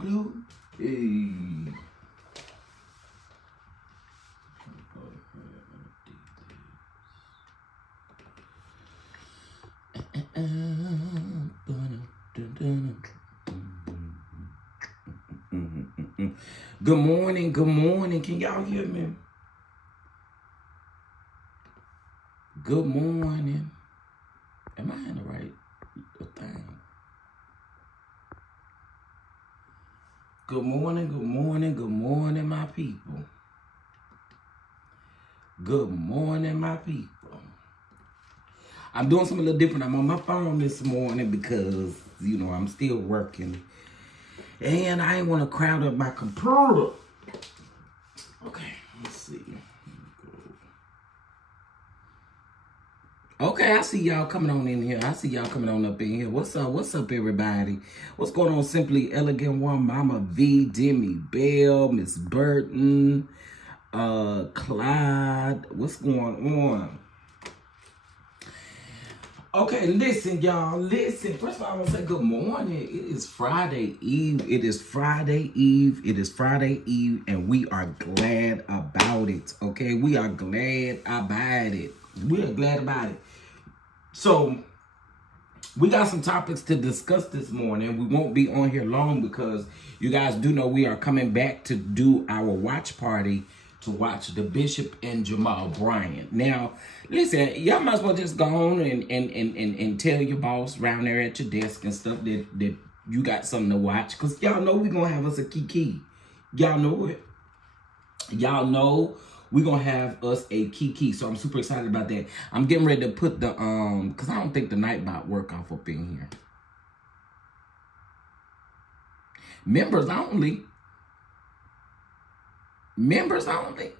Glow. Hey. Good morning, good morning. Can y'all hear me? Good morning. Am I in the right thing? Good morning, good morning, good morning, my people. Good morning, my people. I'm doing something a little different. I'm on my phone this morning because, you know, I'm still working. And I ain't want to crowd up my computer. Okay, let's see. Okay, I see y'all coming on in here. I see y'all coming on up in here. What's up? What's up, everybody? What's going on? Simply Elegant One, Mama V, Demi Bell, Miss Burton, Clyde. What's going on? Okay, listen, y'all. Listen. First of all, I want to say good morning. It is Friday Eve. It is Friday Eve. It is Friday Eve, and we are glad about it. Okay, we are glad about it. We are glad about it. So, we got some topics to discuss this morning. We won't be on here long because you guys do know we are coming back to do our watch party to watch the Bishop and Jamal Bryant. Now, listen, y'all might as well just go on and tell your boss around there at your desk and stuff that you got something to watch. Because y'all know we're going to have us a kiki. Y'all know it. Y'all know we're going to have us a kiki. So I'm super excited about that. I'm getting ready to put the, because I don't think the Nightbot work off up in here. Members only. Members only.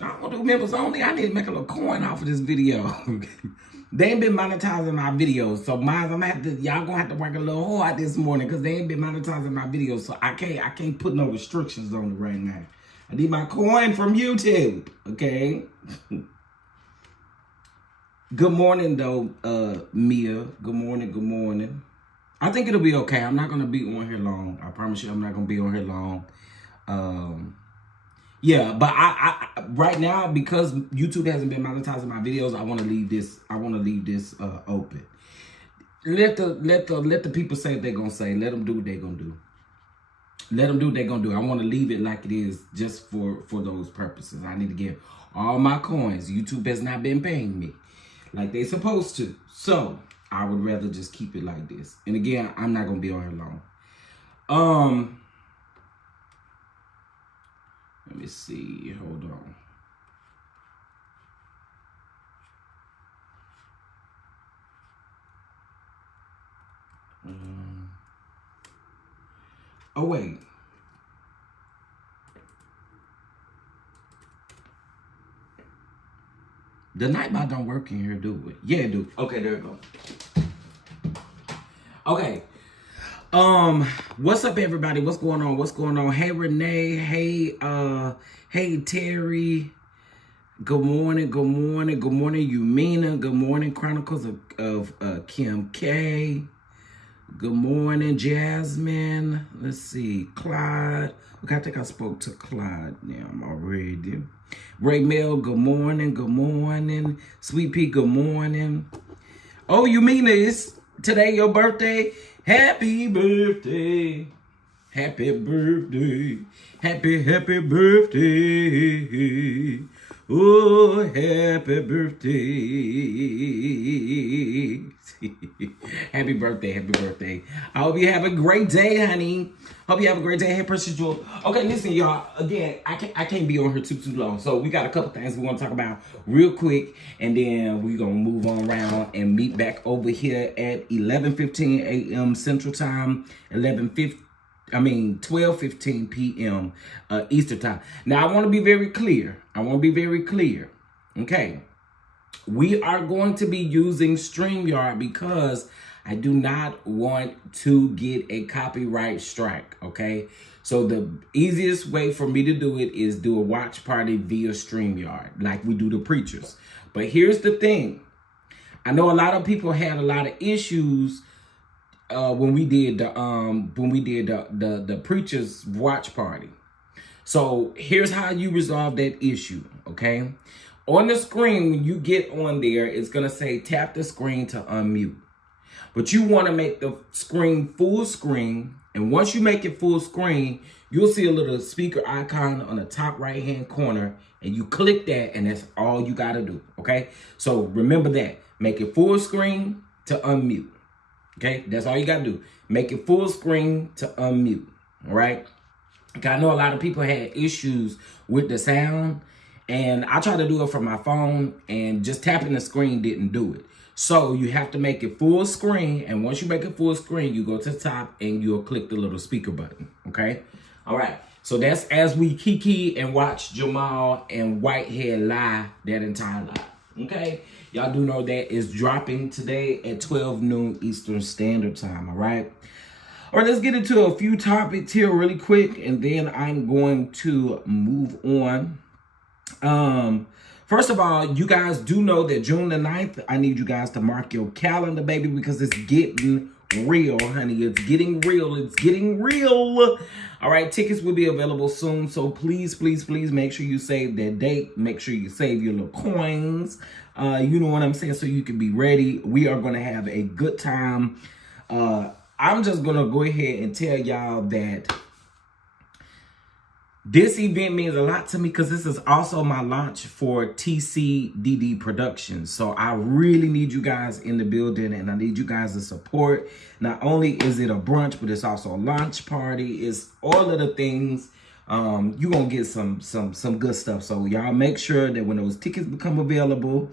I don't want to do members only. I need to make a little coin off of this video. They ain't been monetizing my videos, so y'all gonna have to work a little hard this morning because they ain't been monetizing my videos. So I can't put no restrictions on it right now. I need my coin from YouTube. Okay. Good morning though, Mia. Good morning. Good morning. I think it'll be okay. I'm not going to be on here long. I promise you I'm not going to be on here long. Yeah, but I right now, because YouTube hasn't been monetizing my videos, I want to leave this open. Let the people say what they're going to say. Let them do what they're going to do. Let them do what they're going to do. I want to leave it like it is just for those purposes. I need to get all my coins. YouTube has not been paying me like they're supposed to. So I would rather just keep it like this. And again, I'm not gonna be on here long. Let me see. Hold on. Oh wait. The Nightbot don't work in here, do it? Yeah, it do. Okay, there we go. Okay. What's up, everybody? What's going on? What's going on? Hey, Renee. Hey, Terry. Good morning. Good morning. Good morning, Umina. Good morning, Chronicles of Kim K. Good morning, Jasmine. Let's see, Clyde. Okay, I think I spoke to Clyde now. I'm already. Ray Mel, good morning. Good morning. Sweet Pea, good morning. Oh, Umina, it's today your birthday? Happy birthday. Happy birthday. Happy birthday. Oh, happy birthday. Happy birthday. Happy birthday. I hope you have a great day, honey. Hope you have a great day. Hey, Precious Jewel. Okay, listen, y'all. Again, I can't be on here too long. So we got a couple things we want to talk about real quick. And then we're going to move on around and meet back over here at 11:15 a.m. Central Time. 12:15 p.m. Eastern Time. Now, I want to be very clear. Okay. We are going to be using StreamYard because I do not want to get a copyright strike, okay? So the easiest way for me to do it is do a watch party via StreamYard, like we do the preachers. But here's the thing. I know a lot of people had a lot of issues when we did the preacher's watch party. So here's how you resolve that issue, okay? On the screen, when you get on there, it's gonna say tap the screen to unmute. But you want to make the screen full screen, and once you make it full screen, you'll see a little speaker icon on the top right hand corner, and you click that, and that's all you gotta do, okay? So remember that. Make it full screen to unmute. Okay, that's all you gotta do. Make it full screen to unmute. All right. I know a lot of people had issues with the sound, and I tried to do it from my phone, and just tapping the screen didn't do it. So you have to make it full screen, and once you make it full screen, you go to the top and you'll click the little speaker button. Okay. All right. So that's as we kiki and watch Jamal and Whitehead lie that entire lie. Okay. Y'all do know that is dropping today at 12 noon Eastern Standard Time, all right? All right, let's get into a few topics here really quick, and then I'm going to move on. First of all, you guys do know that June the 9th, I need you guys to mark your calendar, baby, because it's getting real, honey. It's getting real. It's getting real. All right, tickets will be available soon, so please, please, please make sure you save that date. Make sure you save your little coins. You know what I'm saying? So you can be ready. We are going to have a good time. I'm just going to go ahead and tell y'all that this event means a lot to me because this is also my launch for TCDD Productions. So I really need you guys in the building, and I need you guys to support. Not only is it a brunch, but it's also a launch party. It's all of the things. You're going to get some good stuff. So y'all make sure that when those tickets become available,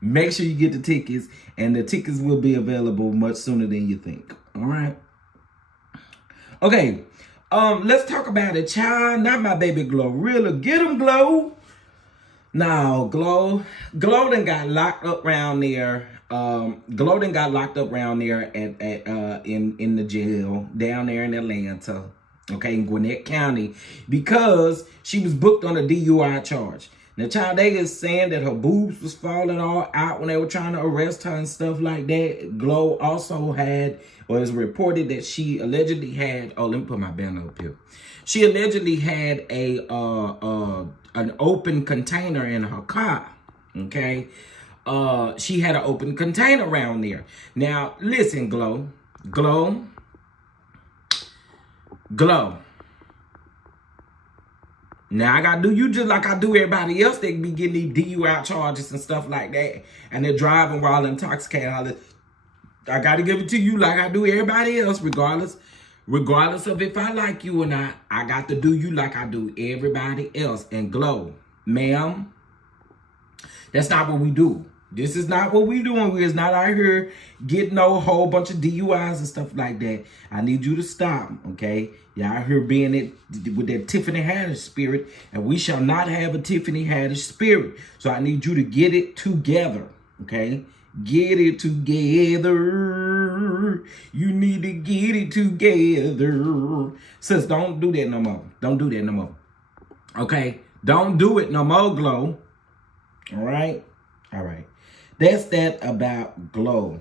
make sure you get the tickets, and the tickets will be available much sooner than you think. All right. Okay. Let's talk about it, child. Not my baby Glorilla. Get him, Glow. Now, Glow done got locked up around there. Glow done got locked up around there in the jail down there in Atlanta. Okay, in Gwinnett County, because she was booked on a DUI charge. Now, child, they is saying that her boobs was falling all out when they were trying to arrest her and stuff like that. Glow also had, or it's reported that she allegedly had, oh, let me put my banner up here. She allegedly had an open container in her car, okay? She had an open container around there. Now, listen, Glow. Now, I gotta do you just like I do everybody else. They be getting these DUI charges and stuff like that. And they're driving while intoxicated. I gotta give it to you like I do everybody else, regardless of if I like you or not. I got to do you like I do everybody else. And Glow, ma'am, that's not what we do. This is not what we doing. We're not out here getting no whole bunch of DUIs and stuff like that. I need you to stop, okay? Y'all out here being it with that Tiffany Haddish spirit, and we shall not have a Tiffany Haddish spirit. So I need you to get it together, okay? Get it together. You need to get it together. Sis, don't do that no more. Don't do that no more. Okay? Don't do it no more, Glow. All right? All right. That's that about Glow.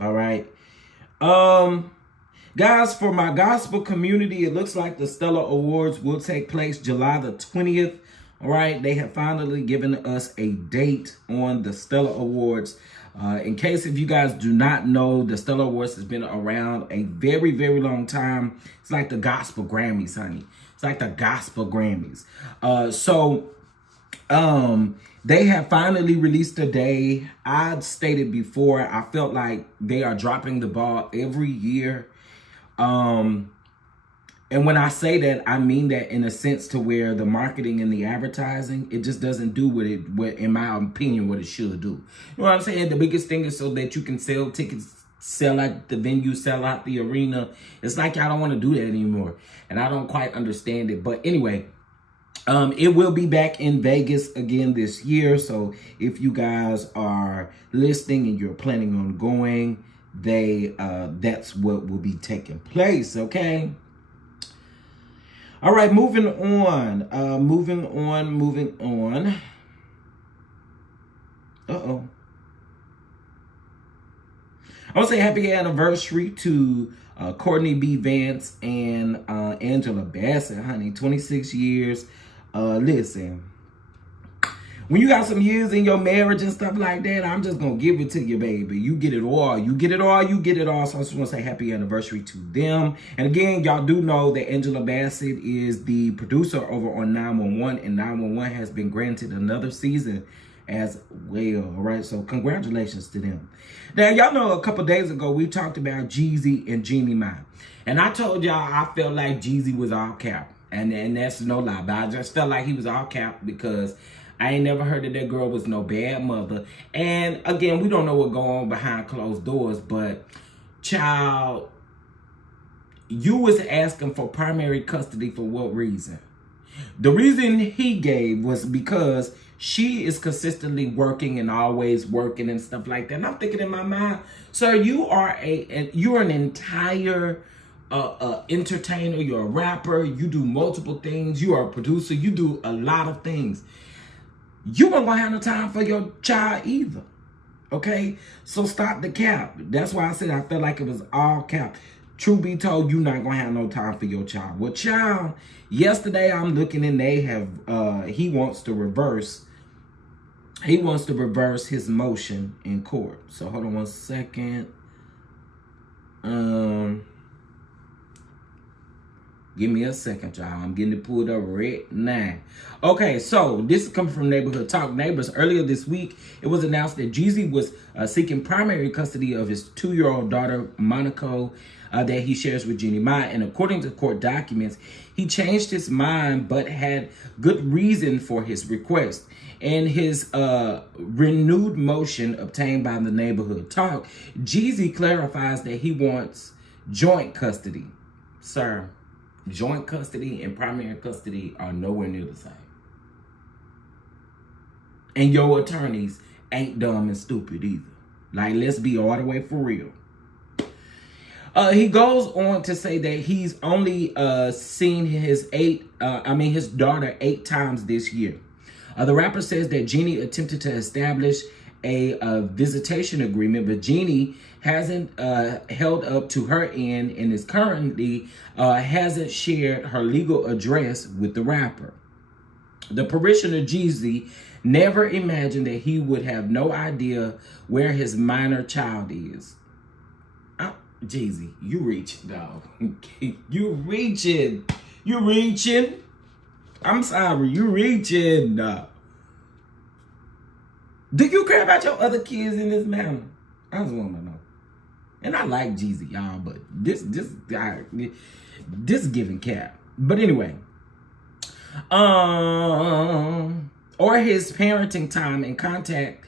All right. Guys, for my gospel community, it looks like the Stellar Awards will take place July the 20th. All right. They have finally given us a date on the Stellar Awards. In case if you guys do not know, the Stellar Awards has been around a very, very long time. It's like the gospel Grammys, honey. It's like the gospel Grammys. They have finally released a day. I've stated before, I felt like they are dropping the ball every year. And when I say that, I mean that in a sense to where the marketing and the advertising, it just doesn't do what in my opinion, what it should do. You know what I'm saying? The biggest thing is so that you can sell tickets, sell out the venue, sell out the arena. It's like y'all don't want to do that anymore. And I don't quite understand it. But anyway, it will be back in Vegas again this year. So if you guys are listening and you're planning on going, that's what will be taking place. Okay. All right. Moving on. Uh-oh. I want to say happy anniversary to Courtney B. Vance and Angela Bassett, honey. 26 years. Listen, when you got some years in your marriage and stuff like that, I'm just going to give it to you, baby. You get it all. You get it all. You get it all. So I just want to say happy anniversary to them. And again, y'all do know that Angela Bassett is the producer over on 911. And 911 has been granted another season as well. All right. So congratulations to them. Now, y'all know a couple days ago, we talked about Jeezy and Jeannie Mai. And I told y'all I felt like Jeezy was all cap. And that's no lie. But I just felt like he was all cap because I ain't never heard that girl was no bad mother. And again, we don't know what going on behind closed doors, but child, you was asking for primary custody for what reason? The reason he gave was because she is consistently working and always working and stuff like that. And I'm thinking in my mind, sir, you're an entire entertainer, you're a rapper, you do multiple things, you are a producer, you do a lot of things. You weren't gonna have no time for your child either. Okay? So stop the cap. That's why I said I felt like it was all cap. Truth be told, you're not gonna have no time for your child. Well, child, yesterday I'm looking and they have he wants to reverse his motion in court. So hold on one second. Give me a second, y'all. I'm getting it pulled up right now. Okay, so this is coming from Neighborhood Talk Neighbors. Earlier this week, it was announced that Jeezy was seeking primary custody of his 2-year-old daughter, Monaco, that he shares with Jeannie Mai. And according to court documents, he changed his mind but had good reason for his request. In his renewed motion obtained by the Neighborhood Talk, Jeezy clarifies that he wants joint custody. Sir, joint custody and primary custody are nowhere near the same. And your attorneys ain't dumb and stupid either. Like, let's be all the way for real. He goes on to say that he's only seen his daughter 8 times this year. The rapper says that Jeannie attempted to establish a visitation agreement, but Jeannie hasn't held up to her end and is currently hasn't shared her legal address with the rapper. The parishioner Jeezy never imagined that he would have no idea where his minor child is. Jeezy, you reaching, dog. You reaching. You reaching. I'm sorry, you reaching. Do you care about your other kids in this manner? I just want to know. And I like Jeezy, y'all, but this guy, this giving cap. But anyway, or his parenting time in contact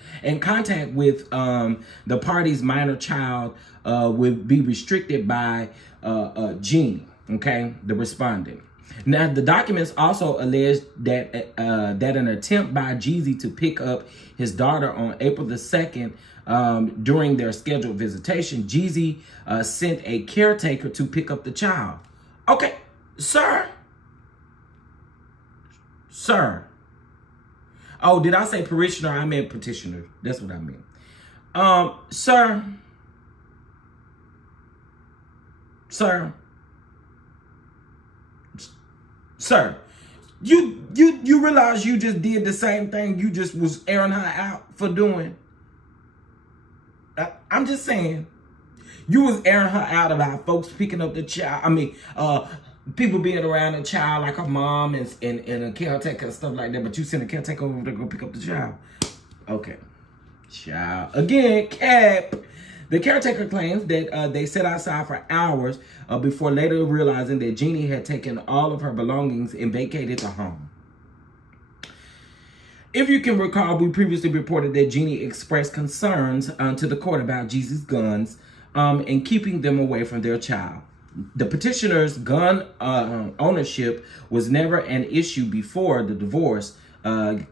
with the party's minor child would be restricted by Jeannie, okay, the respondent. Now, the documents also allege that an attempt by Jeezy to pick up his daughter on April the 2nd during their scheduled visitation, Jeezy sent a caretaker to pick up the child. Okay, sir. Oh, did I say parishioner? I meant petitioner. That's what I meant. Sir. Sir, you realize you just did the same thing you just was airing her out for doing? I'm just saying. You was airing her out about folks picking up the child. I mean, people being around a child like a mom and a caretaker and stuff like that, but you send a caretaker over to go pick up the child. Okay. Child. Again, cap. The caretaker claims that they sat outside for hours before later realizing that Jeannie had taken all of her belongings and vacated the home. If you can recall, we previously reported that Jeannie expressed concerns to the court about Jeezy's guns and keeping them away from their child. The petitioner's gun ownership was never an issue before the divorce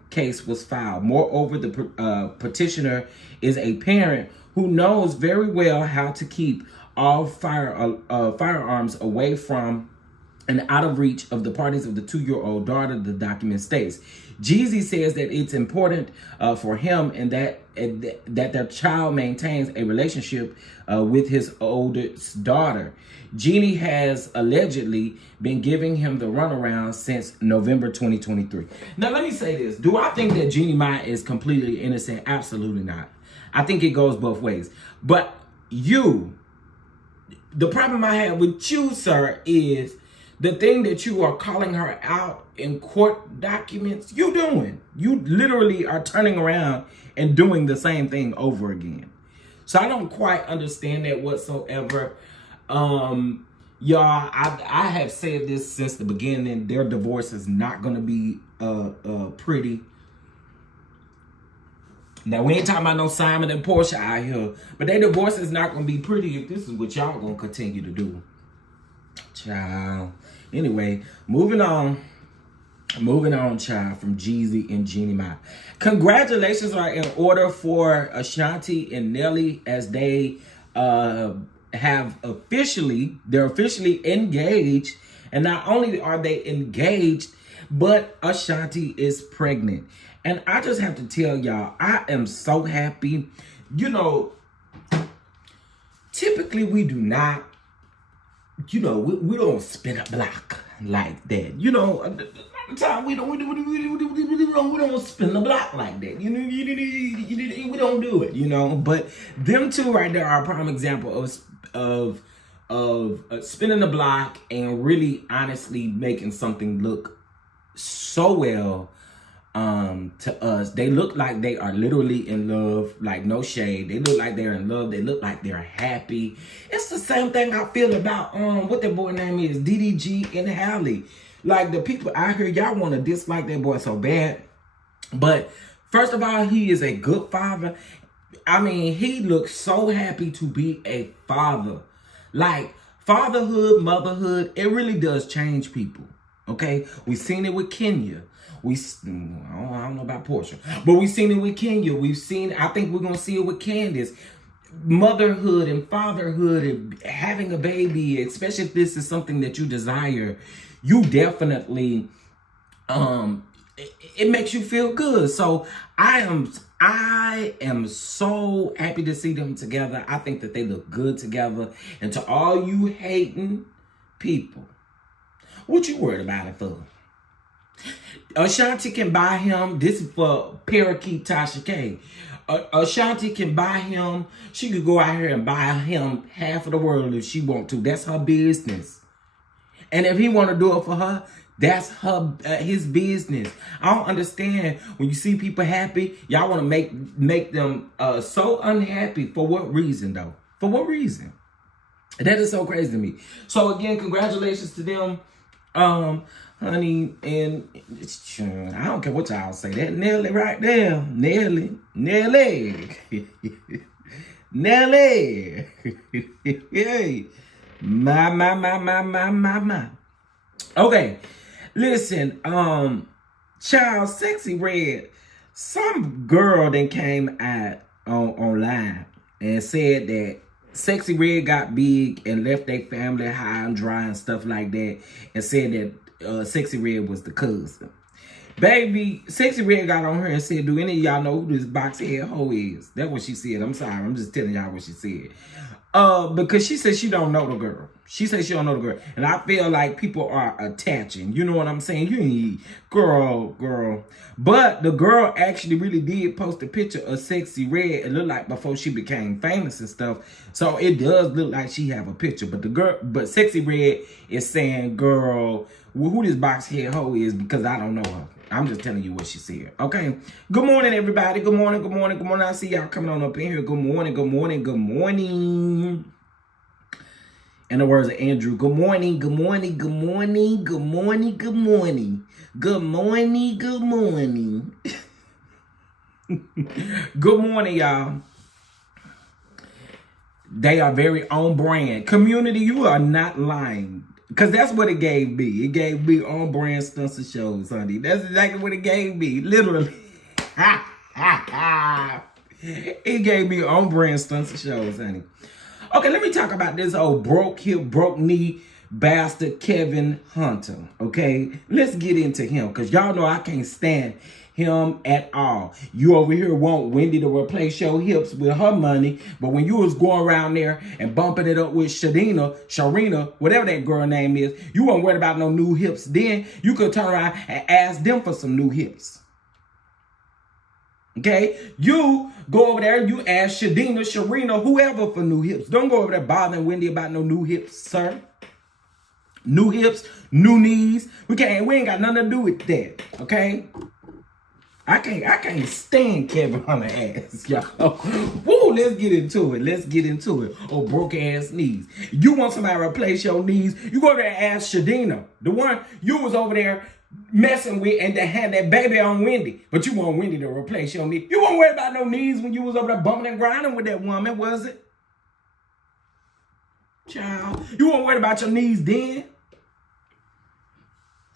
case was filed. Moreover, the petitioner is a parent who knows very well how to keep all firearms away from and out of reach of the parties of the 2-year-old daughter, the document states. Jeezy says that it's important for him and that their child maintains a relationship with his oldest daughter. Jeannie has allegedly been giving him the runaround since November 2023. Now, let me say this. Do I think that Jeannie Mai is completely innocent? Absolutely not. I think it goes both ways. But the problem I have with you, sir, is the thing that you are calling her out in court documents, you literally are turning around and doing the same thing over again. So I don't quite understand that whatsoever. Y'all, I have said this since the beginning. Their divorce is not going to be pretty. Now, we ain't talking about no Simon and Portia out here, but their divorce is not going to be pretty if this is what y'all going to continue to do. Child. Anyway, moving on, child, from Jeezy and Jeannie Mai. Congratulations are in order for Ashanti and Nelly as they they're officially engaged. And not only are they engaged, but Ashanti is pregnant. And I just have to tell y'all, I am so happy. You know, typically we do not, we don't spin a block like that. You know, at the time we don't spin the block like that. We don't do it. But them two right there are a prime example of spinning the block and really honestly making something look so well to us. They look like they are literally in love, like no shade. They look like they're in love. They look like they're happy. It's the same thing I feel about what that boy name is, DDG and Halle. Like, the people out here, y'all want to dislike that boy so bad. But first of all, he is a good father. I mean, he looks so happy to be a father. Like, fatherhood, motherhood, it really does change people. Okay? We've seen it with Kenya. I don't know about Portia, but we've seen it with Kenya. I think we're going to see it with Candace. Motherhood and fatherhood and having a baby, especially if this is something that you desire, you definitely, it makes you feel good. So I am so happy to see them together. I think that they look good together. And to all you hating people, what you worried about it for? Ashanti can buy him. This is for Parakeet Tasha K. Ashanti can buy him. She could go out here and buy him half of the world if she want to. That's her business. And if he want to do it for her, that's his business. I don't understand when you see people happy, y'all want to make them so unhappy. For what reason, though? For what reason? That is so crazy to me. So again, congratulations to them. Honey, and I don't care what y'all say. That Nelly right there. Nelly. Hey. My. Okay. Listen, child, Sexy Red, some girl then came out online and said that Sexy Red got big and left their family high and dry and stuff like that, and said that Sexy Red was the cousin. Baby, Sexy Red got on her and said, do any of y'all know who this box head hoe is? That's what she said. I'm sorry. I'm just telling y'all what she said. Because she said she don't know the girl. She said she don't know the girl. And I feel like people are attaching. You know what I'm saying? You ain't girl. But the girl actually really did post a picture of Sexy Red. It looked like before she became famous and stuff. So it does look like she have a picture. But Sexy Red is saying, girl, who this box head hoe is, because I don't know her. I'm just telling you what she said. Okay. Good morning, everybody. Good morning. I see y'all coming on up in here. Good morning. In the words of Andrew, good morning. Good morning, y'all. They are very on brand. Community, you are not lying. Because that's what it gave me. It gave me on brand stunts and shows, honey. That's exactly what it gave me. Literally. It gave me on brand stunts and shows, honey. Okay, let me talk about this old broke hip, broke knee, bastard Kevin Hunter. Okay, let's get into him because y'all know I can't stand him at all. You over here want Wendy to replace your hips with her money, but when you was going around there and bumping it up with Sharina, whatever that girl name is, you weren't worried about no new hips then. You could turn around and ask them for some new hips. Okay? You go over there, you ask Sharina, whoever for new hips. Don't go over there bothering Wendy about no new hips, sir. New hips, new knees. We ain't got nothing to do with that. Okay? I can't stand Kevin Hunter ass, y'all. Woo, let's get into it. Oh, broke ass knees. You want somebody to replace your knees? You go there and ask Shadina, the one you was over there messing with and that had that baby on Wendy. But you want Wendy to replace your knee. You weren't worried about no knees when you was over there bumping and grinding with that woman, was it? Child, you weren't worried about your knees then?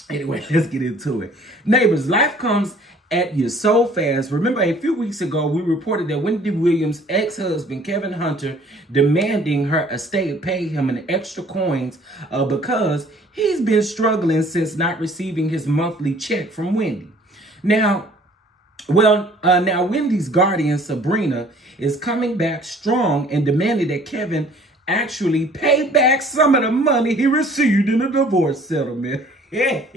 Anyway, let's get into it. Neighbors, life comes at you so fast. Remember, a few weeks ago, we reported that Wendy Williams' ex-husband, Kevin Hunter, demanding her estate pay him an extra coins because he's been struggling since not receiving his monthly check from Wendy. Now Wendy's guardian, Sabrina, is coming back strong and demanding that Kevin actually pay back some of the money he received in a divorce settlement. That's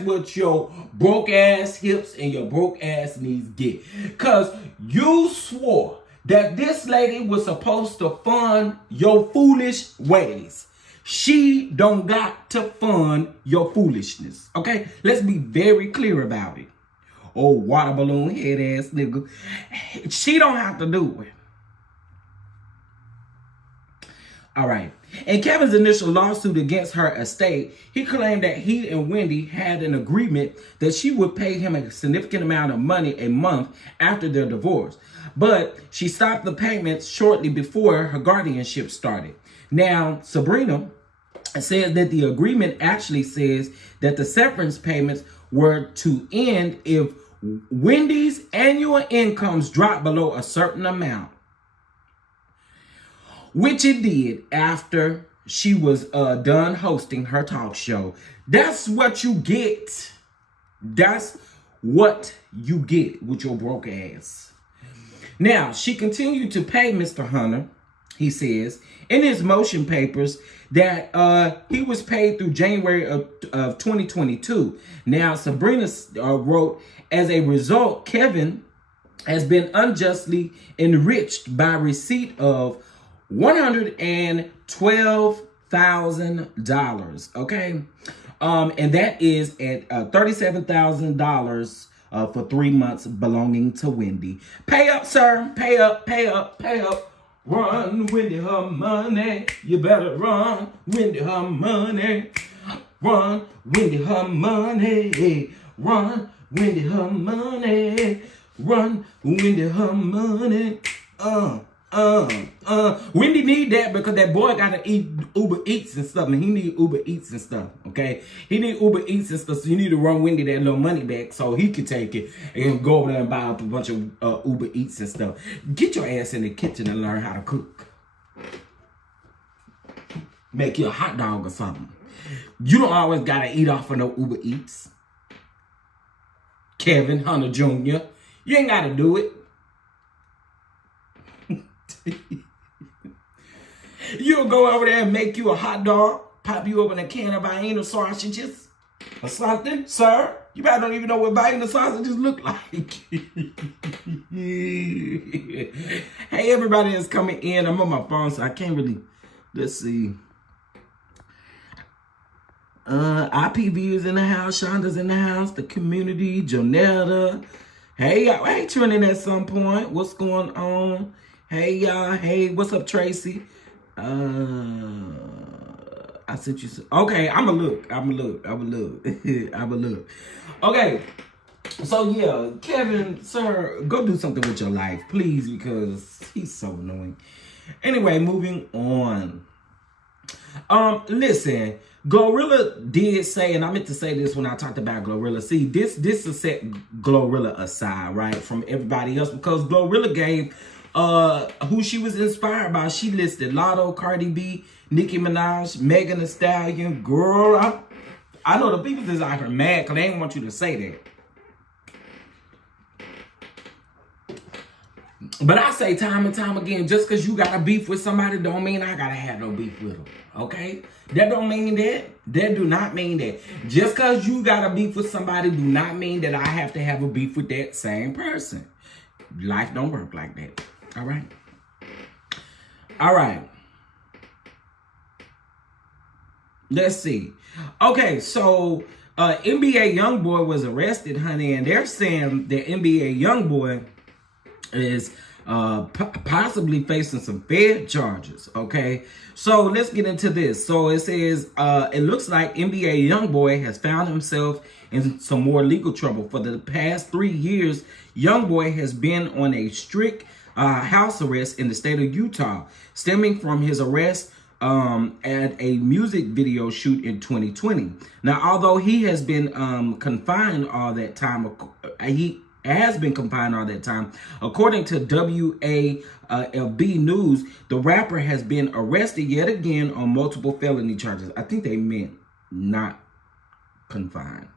what your broke ass hips and your broke ass knees get. Cause you swore that this lady was supposed to fund your foolish ways. She don't got to fund your foolishness. Okay? Let's be very clear about it. Oh, water balloon head ass nigga. She don't have to do it. All right. In Kevin's initial lawsuit against her estate, he claimed that he and Wendy had an agreement that she would pay him a significant amount of money a month after their divorce. But she stopped the payments shortly before her guardianship started. Now, Sabrina says that the agreement actually says that the severance payments were to end if Wendy's annual incomes dropped below a certain amount, which it did after she was done hosting her talk show. That's what you get. That's what you get with your broke ass. Now, she continued to pay Mr. Hunter, he says, in his motion papers that he was paid through January of 2022. Now, Sabrina wrote, as a result, Kevin has been unjustly enriched by receipt of $112,000, okay? And that is at $37,000 for 3 months belonging to Wendy. Pay up, sir. Pay up, pay up, pay up. Run, Wendy, her money. You better run, Wendy, her money. Run, Wendy, her money. Run, Wendy, her money. Run, Wendy, her money. Wendy need that because that boy gotta eat Uber Eats and stuff, and he need Uber Eats and stuff, okay? He need Uber Eats and stuff, so you need to run Wendy that little money back so he can take it and go over there and buy up a bunch of Uber Eats and stuff. Get your ass in the kitchen and learn how to cook. Make you a hot dog or something. You don't always gotta eat off of no Uber Eats. Kevin Hunter Jr., you ain't gotta do it. You'll go over there and make you a hot dog, pop you open a can of Vienna sausages or something, sir. You probably don't even know what Vienna sausages look like. Hey, everybody is coming in. I'm on my phone, so I can't really, let's see. IPV is in the house. Shonda's in the house. The community, Jonetta. Hey, y'all. Hey, trending at some point. What's going on? Hey, y'all. Hey, what's up, Tracy? I sent you some. Okay, I'm going to look. Okay. So, yeah, Kevin, sir, go do something with your life, please, because he's so annoying. Anyway, moving on. Listen, Glorilla did say, and I meant to say this when I talked about Glorilla. See, this will set Glorilla aside, right, from everybody else, because Glorilla gave who she was inspired by. She listed Lotto, Cardi B, Nicki Minaj, Megan Thee Stallion. Girl, I know the people is out here mad because they didn't want you to say that. But I say time and time again, just because you got a beef with somebody don't mean I got to have no beef with them. Okay? That don't mean that. That do not mean that. Just because you got a beef with somebody do not mean that I have to have a beef with that same person. Life don't work like that. All right? All right. Let's see. Okay, so NBA YoungBoy was arrested, honey, and they're saying that NBA YoungBoy is possibly facing some Fed charges. Okay, so let's get into this. So it says it looks like NBA YoungBoy has found himself in some more legal trouble. For the past 3 years, YoungBoy has been on a strict house arrest in the state of Utah, stemming from his arrest at a music video shoot in 2020. Now, although he has been confined all that time, according to WALB News, the rapper has been arrested yet again on multiple felony charges. I think they meant not confined.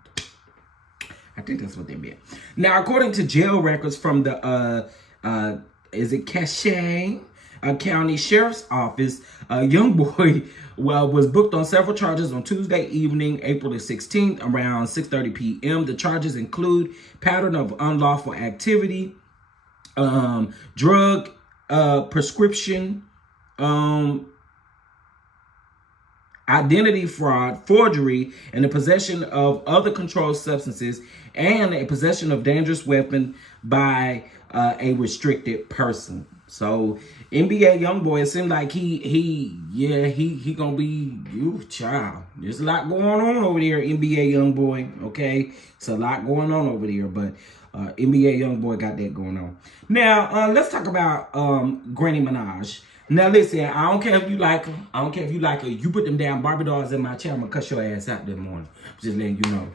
I think that's what they meant. Now, according to jail records from the Cache County Sheriff's Office, YoungBoy was booked on several charges on Tuesday evening, April the 16th, around 6:30 p.m. The charges include pattern of unlawful activity, drug prescription, identity fraud, forgery, and the possession of other controlled substances, and a possession of dangerous weapon by a restricted person. So NBA YoungBoy, it seemed like he gonna be child. There's a lot going on over there, NBA YoungBoy. Okay, it's a lot going on over there, but NBA YoungBoy got that going on. Now let's talk about Granny Minaj. Now listen, I don't care if you like her. I don't care if you like her. You put them damn Barbie dolls in my chair, I'm gonna cuss your ass out this morning. Just letting you know.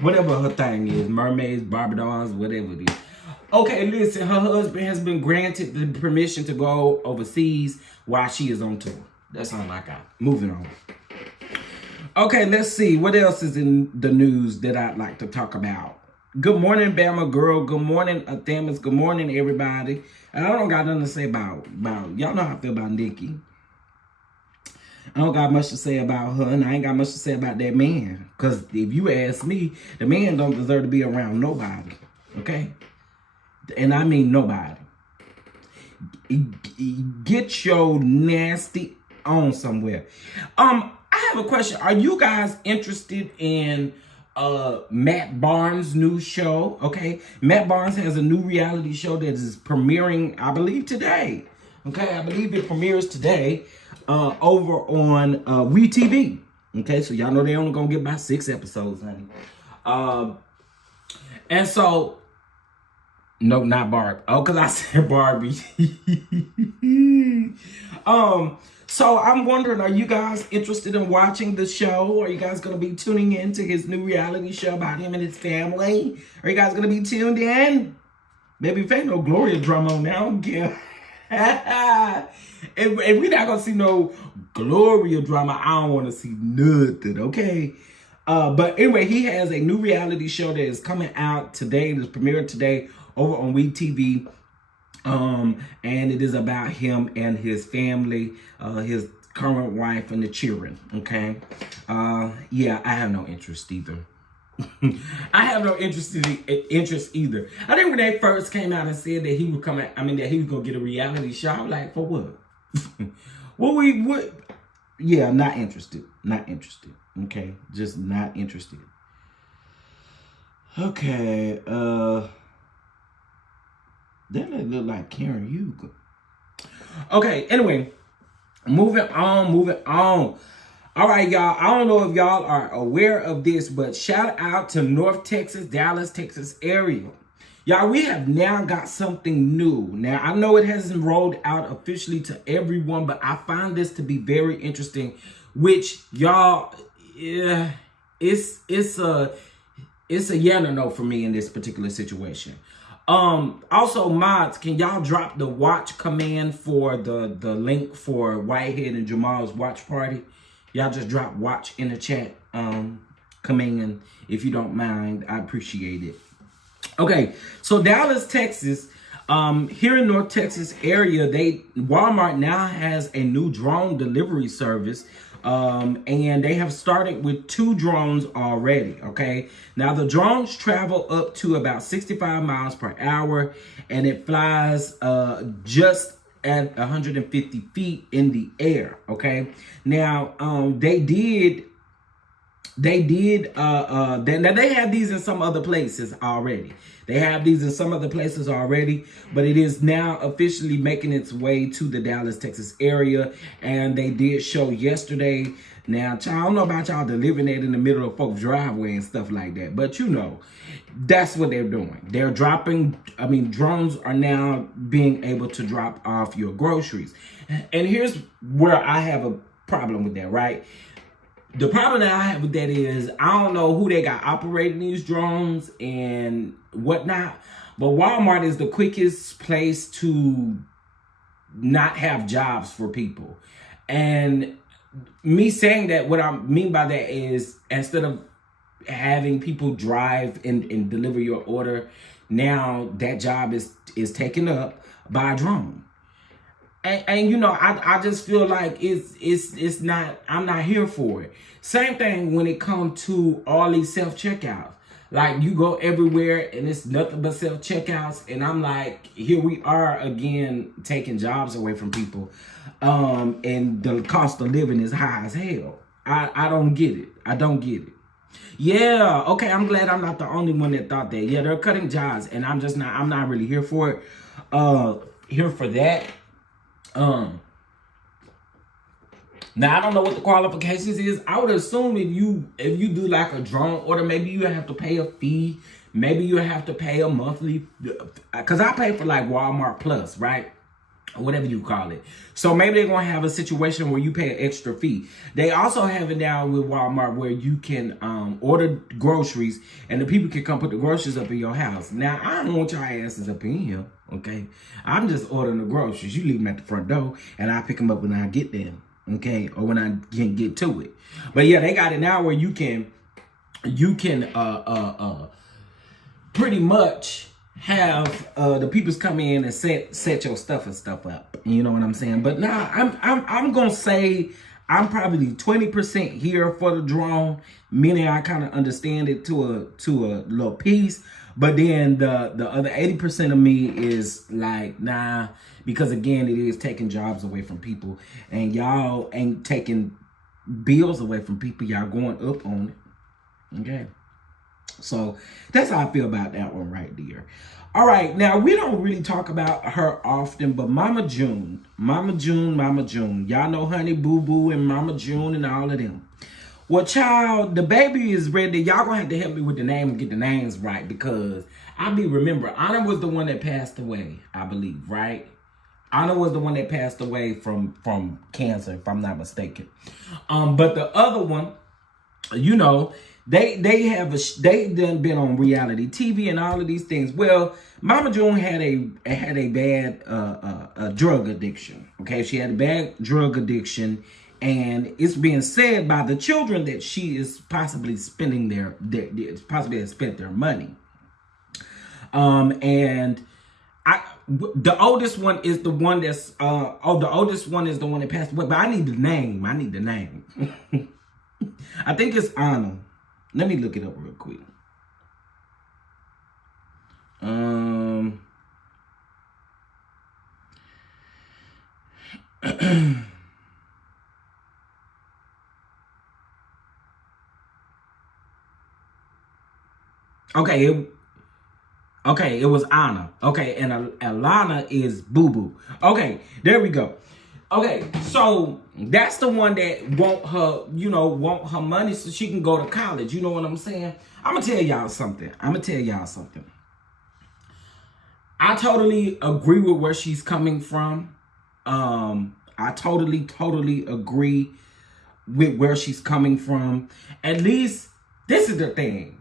Whatever her thing is, mermaids, Barbie dolls, whatever it is. Okay, listen, her husband has been granted the permission to go overseas while she is on tour. That's all I got. Moving on. Okay, let's see. What else is in the news that I'd like to talk about? Good morning, Bama girl. Good morning, Athamas. Good morning, everybody. I don't got nothing to say about y'all know how I feel about Nikki. I don't got much to say about her, and I ain't got much to say about that man. Because if you ask me, the man don't deserve to be around nobody. Okay? And I mean nobody. Get your nasty on somewhere. I have a question. Are you guys interested in Matt Barnes' new show? Okay, Matt Barnes has a new reality show that is premiering, I believe, today. Okay, I believe it premieres today over on WeTV. Okay, so y'all know they only gonna get about 6 episodes, honey. And so. No, not Barb. Oh, because I said Barbie. So I'm wondering, are you guys interested in watching the show? Are you guys going to be tuning in to his new reality show about him and his family? Are you guys going to be tuned in? Maybe if ain't no Gloria drama on now, I don't care. if we're not going to see no Gloria drama, I don't want to see nothing, okay? But anyway, he has a new reality show that is coming out today. It's premiering today over on WeTV, and it is about him and his family, his current wife and the children. Okay, yeah, I have no interest either. I have no interest either. I think when they first came out and said that he would come out, that he was gonna get a reality show, I'm like, for what? what? Yeah, not interested. Not interested. Okay, just not interested. Okay, that look like Karen Hugo. Okay, anyway, moving on. All right, y'all. I don't know if y'all are aware of this, but shout out to North Texas, Dallas, Texas area. Y'all, we have now got something new. Now, I know it hasn't rolled out officially to everyone, but I find this to be very interesting, which y'all, yeah, it's a yes or no for me in this particular situation. Also, mods, can y'all drop the watch command for the link for Whitehead and Jamal's watch party? Y'all just drop watch in the chat command if you don't mind. I appreciate it. Okay, so Dallas, Texas. Here in North Texas area, Walmart now has a new drone delivery service. And they have started with 2 drones already, okay? Now, the drones travel up to about 65 miles per hour, and it flies just at 150 feet in the air, okay? Now, they have these in some other places already. They have these in some other places already, but it is now officially making its way to the Dallas, Texas area. And they did show yesterday. Now, I don't know about y'all delivering it in the middle of folks' driveway and stuff like that, but you know, that's what they're doing. They're dropping, drones are now being able to drop off your groceries. And here's where I have a problem with that, right? The problem that I have with that is I don't know who they got operating these drones and whatnot, but Walmart is the quickest place to not have jobs for people. And me saying that, what I mean by that is instead of having people drive and deliver your order, now that job is taken up by a drone. And you know, I just feel like it's not, I'm not here for it. Same thing when it comes to all these self-checkouts. Like, you go everywhere and it's nothing but self-checkouts. And I'm like, here we are again, taking jobs away from people. And the cost of living is high as hell. I don't get it. I don't get it. Yeah, okay, I'm glad I'm not the only one that thought that. Yeah, they're cutting jobs and I'm not really here for it. Here for that. Now I don't know what the qualifications is. I would assume if you do like a drone order, maybe you have to pay a fee. Maybe you have to pay a monthly, because I pay for like Walmart Plus, right? Or whatever you call it. So maybe they're going to have a situation where you pay an extra fee. They also have it now with Walmart where you can order groceries and the people can come put the groceries up in your house. Now, I don't want your asses up in here, okay? I'm just ordering the groceries. You leave them at the front door and I pick them up when I get there, okay? Or when I can get to it. But yeah, they got it now where you can pretty much have the peoples come in and set your stuff and stuff up. You know what I'm saying? But now I'm gonna say I'm probably 20% here for the drone, meaning I kind of understand it to a little piece. But then the other 80% of me is like, nah, because again, it is taking jobs away from people, and y'all ain't taking bills away from people. Y'all going up on it. Okay. So that's how I feel about that one right there. All right, now we don't really talk about her often, but Mama June. Y'all know Honey Boo Boo and Mama June and all of them. Well, child, the baby is ready. Y'all gonna have to help me with the name and get the names right, because remember, Anna was the one that passed away, I believe, right? Anna was the one that passed away from cancer, if I'm not mistaken. But the other one, you know, they done been on reality TV and all of these things. Well, Mama June had a bad drug addiction. Okay, she had a bad drug addiction, and it's being said by the children that she is possibly spending possibly has spent their money. And the oldest one is the one that's the oldest one is the one that passed away. But I need the name. I think it's Anna. Let me look it up real quick. Okay, it was Anna. Okay, and Alana is Boo Boo. Okay, there we go. Okay, so that's the one that want her money so she can go to college. You know what I'm saying? I'm gonna tell y'all something. I totally agree with where she's coming from. I totally agree with where she's coming from. At least this is the thing.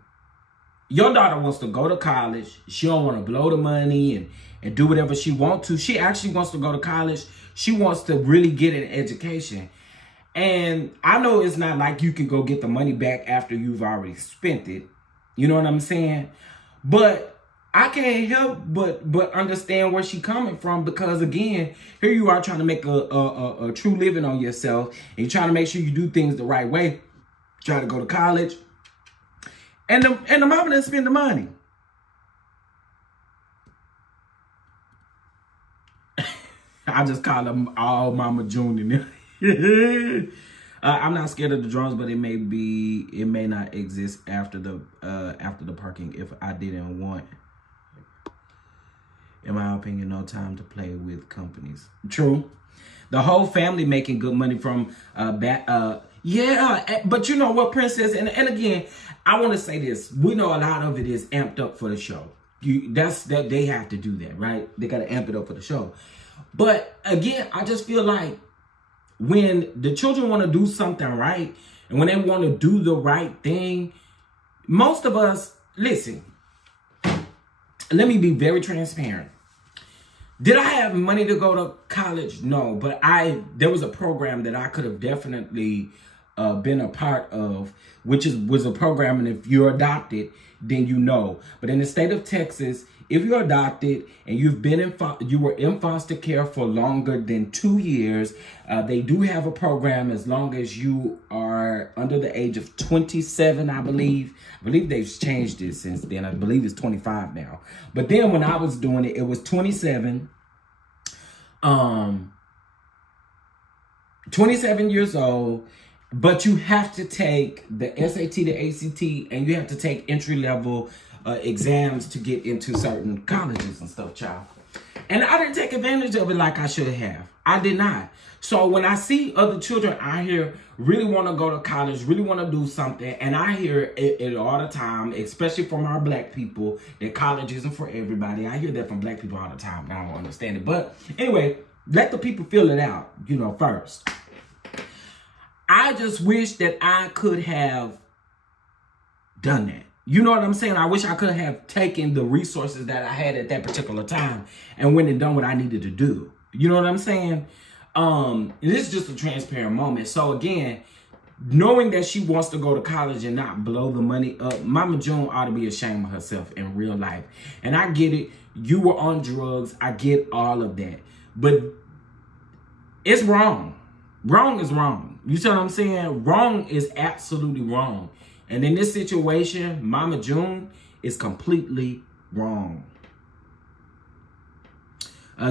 Your daughter wants to go to college. She don't want to blow the money and do whatever she wants to. She actually wants to go to college. She wants to really get an education. And I know it's not like you can go get the money back after you've already spent it. You know what I'm saying? But I can't help but understand where she's coming from, because again, here you are trying to make a true living on yourself, and you're trying to make sure you do things the right way. Try to go to college, and the mama didn't spend the money. I just call them all Mama June. I'm not scared of the drones, but it may not exist after the parking if I didn't want. In my opinion, no time to play with companies. True. The whole family making good money from yeah, but you know what, Princess, and again, I want to say this. We know a lot of it is amped up for the show. That they have to do that, right? They got to amp it up for the show. But again, I just feel like when the children want to do something right, and when they want to do the right thing, most of us, listen, let me be very transparent. Did I have money to go to college? No, but there was a program that I could have definitely been a part of, which was a program, and if you're adopted, then you know. But in the state of Texas, if you're adopted and you were in foster care for longer than 2 years, they do have a program as long as you are under the age of 27, I believe. I believe they've changed it since then. I believe it's 25 now. But then when I was doing it, it was 27. 27 years old, but you have to take the SAT, the ACT, and you have to take entry-level exams to get into certain colleges and stuff, child. And I didn't take advantage of it like I should have. I did not. So when I see other children out here really want to go to college, really want to do something, and I hear it all the time, especially from our black people, that college isn't for everybody. I hear that from black people all the time, and I don't understand it. But anyway, let the people feel it out, first. I just wish that I could have done that. You know what I'm saying? I wish I could have taken the resources that I had at that particular time and went and done what I needed to do. You know what I'm saying? This is just a transparent moment. So again, knowing that she wants to go to college and not blow the money up, Mama June ought to be ashamed of herself in real life. And I get it. You were on drugs. I get all of that. But it's wrong. Wrong is wrong. You see what I'm saying? Wrong is absolutely wrong. And in this situation, Mama June is completely wrong.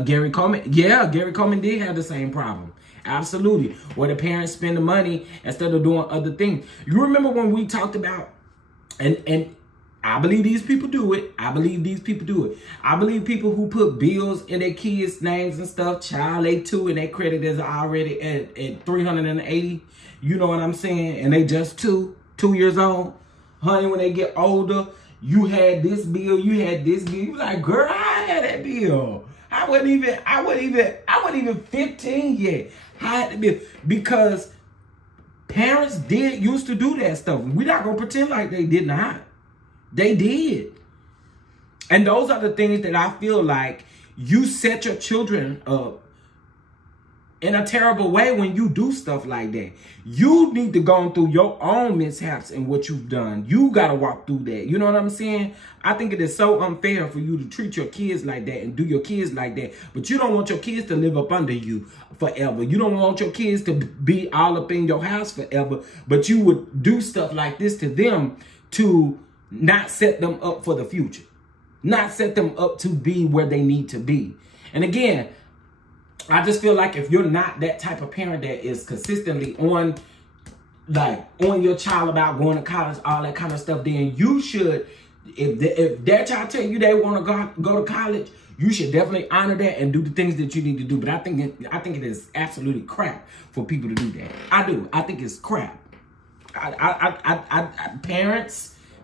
Gary Coleman did have the same problem. Absolutely. Where the parents spend the money instead of doing other things. You remember when we talked about, and I believe these people do it. I believe people who put bills in their kids' names and stuff, child A 2, and their credit is already at 380. You know what I'm saying? And they just 2 years old. Honey, when they get older, you had this bill, you had this bill. You like, girl, I had that bill. I wasn't even 15 yet. I had the bill. Because parents used to do that stuff. We're not gonna pretend like they did not. They did. And those are the things that I feel like you set your children up in a terrible way when you do stuff like that. You need to go through your own mishaps and what you've done. You got to walk through that. You know what I'm saying? I think it is so unfair for you to treat your kids like that and do your kids like that. But you don't want your kids to live up under you forever. You don't want your kids to be all up in your house forever. But you would do stuff like this to them to not set them up for the future. Not set them up to be where they need to be. And again, I just feel like if you're not that type of parent that is consistently on your child about going to college, all that kind of stuff, then you should, if their child tell you they want to go to college, you should definitely honor that and do the things that you need to do. But I think it is absolutely crap for people to do that. I do. I think it's crap.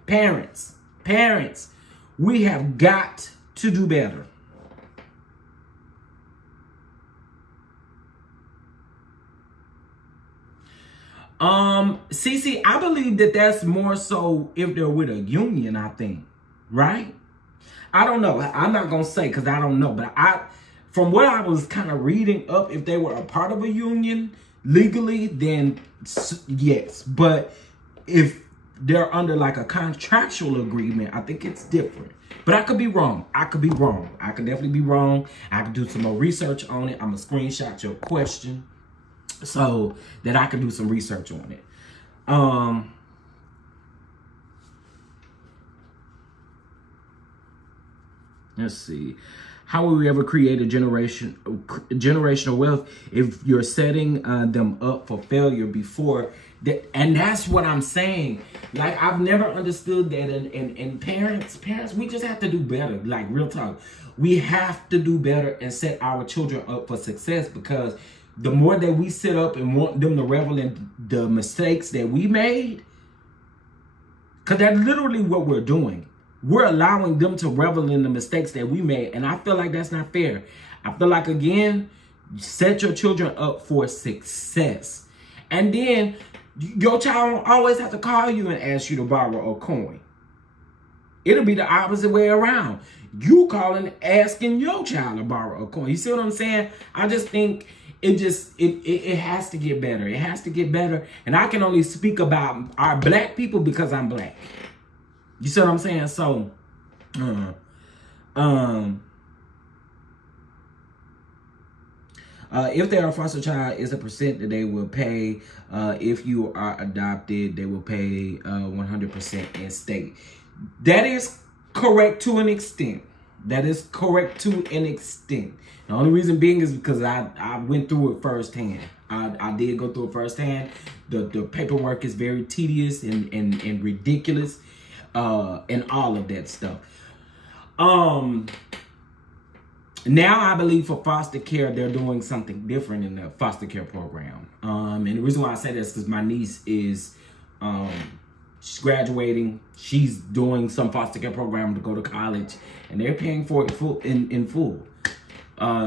Parents, we have got to do better. CC, I believe that that's more so if they're with a union, I think, right? I don't know. I'm not going to say because I don't know. But from what I was kind of reading up, if they were a part of a union legally, then yes. But if they're under like a contractual agreement, I think it's different. But I could be wrong. I could be wrong. I could definitely be wrong. I could do some more research on it. I'm going to screenshot your question so that I can do some research on it. Let's see. How will we ever create a generational wealth if you're setting them up for failure before that? And that's what I'm saying. Like, I've never understood that. And parents, we just have to do better. Like, real talk. We have to do better and set our children up for success, because the more that we sit up and want them to revel in the mistakes that we made, because that's literally what we're doing. We're allowing them to revel in the mistakes that we made. And I feel like that's not fair. I feel like, again, set your children up for success. And then your child won't always have to call you and ask you to borrow a coin. It'll be the opposite way around. You calling, asking your child to borrow a coin. You see what I'm saying? I just think it has to get better. It has to get better. And I can only speak about our black people because I'm black. You see what I'm saying? So, if they are a foster child, is the percent that they will pay. If you are adopted, they will pay 100% in state. That is correct to an extent. That is correct to an extent. The only reason being is because I went through it firsthand. I did go through it firsthand. The paperwork is very tedious and ridiculous. And all of that stuff. Now I believe for foster care, they're doing something different in the foster care program. And the reason why I say this is because my niece is, she's graduating. She's doing some foster care program to go to college, and they're paying for it in full.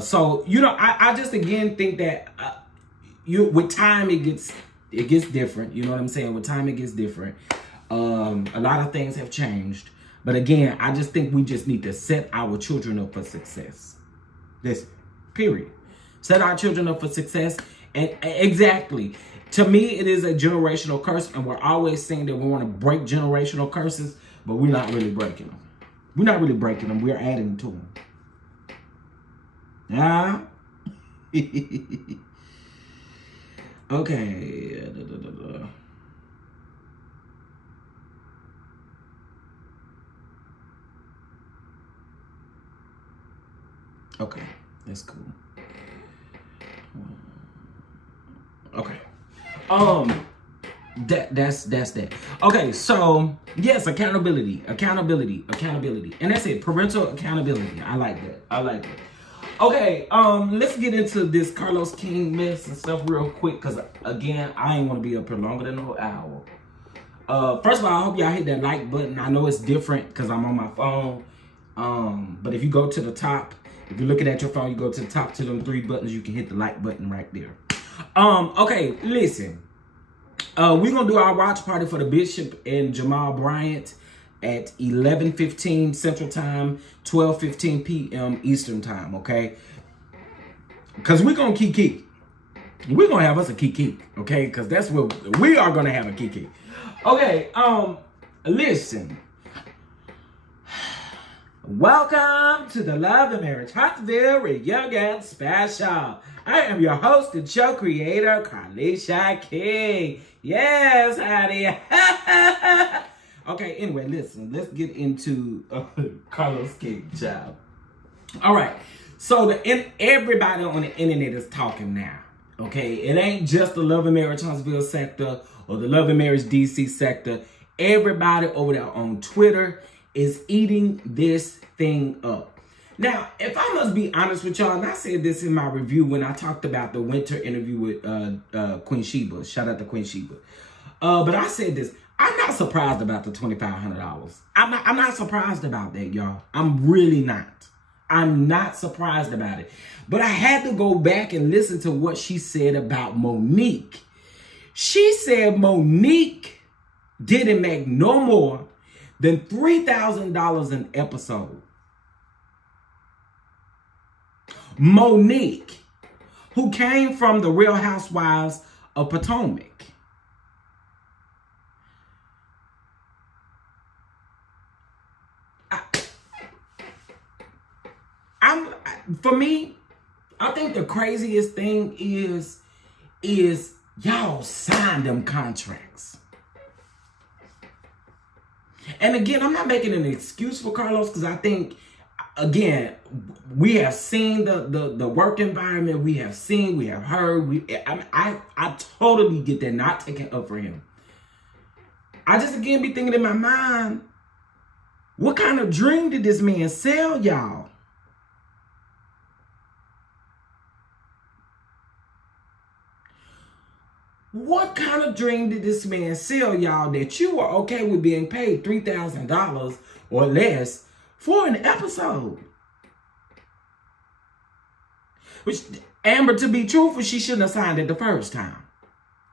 So, you know, I just again think that with time it gets different. You know what I'm saying? With time it gets different. A lot of things have changed. But again, I just think we just need to set our children up for success. This, period. Set our children up for success. And exactly. To me, it is a generational curse. And we're always saying that we want to break generational curses. But we're not really breaking them. We're not really breaking them. We're adding to them. Yeah. Okay. Okay, that's cool. Okay. That's that. Okay, so yes, accountability. And that's it. Parental accountability. I like that. Okay, let's get into this Carlos King mess and stuff real quick, because again, I ain't want to be up here longer than an hour. First of all, I hope y'all hit that like button. I know it's different because I'm on my phone. But if you go to the top, if you're looking at your phone, you go to the top to them 3 buttons, you can hit the like button right there. Okay, listen. We're going to do our watch party for the Bishop and Jamal Bryant at 11:15 Central Time, 12:15 p.m. Eastern Time, okay? Because we're going to kiki. We're going to have us a kiki, okay? Because that's what we are going to have, a kiki. Okay, listen. Welcome to the Love and Marriage Huntsville Reunion Special. I am your host and show creator, Carlisha King. Yes, honey. Okay, anyway, listen. Let's get into Carlos King, child. All right. So everybody on the internet is talking now. Okay, it ain't just the Love and Marriage Huntsville sector or the Love and Marriage DC sector. Everybody over there on Twitter is eating this thing up. Now, if I must be honest with y'all, and I said this in my review when I talked about the winter interview with Queen Sheba. Shout out to Queen Sheba. But I said this. I'm not surprised about the $2,500. I'm not surprised about that, y'all. I'm really not. I'm not surprised about it. But I had to go back and listen to what she said about Monique. She said Monique didn't make no more than $3,000 an episode. Monique, who came from the Real Housewives of Potomac. For me, I think the craziest thing is y'all signed them contracts. And again, I'm not making an excuse for Carlos, because I think, again, we have seen the work environment. We have heard. I totally get that, not taking up for him. I just, again, be thinking in my mind, what kind of dream did this man sell y'all? What kind of dream did this man sell y'all that you were okay with being paid $3,000 or less for an episode? Which, Amber, to be truthful, she shouldn't have signed it the first time.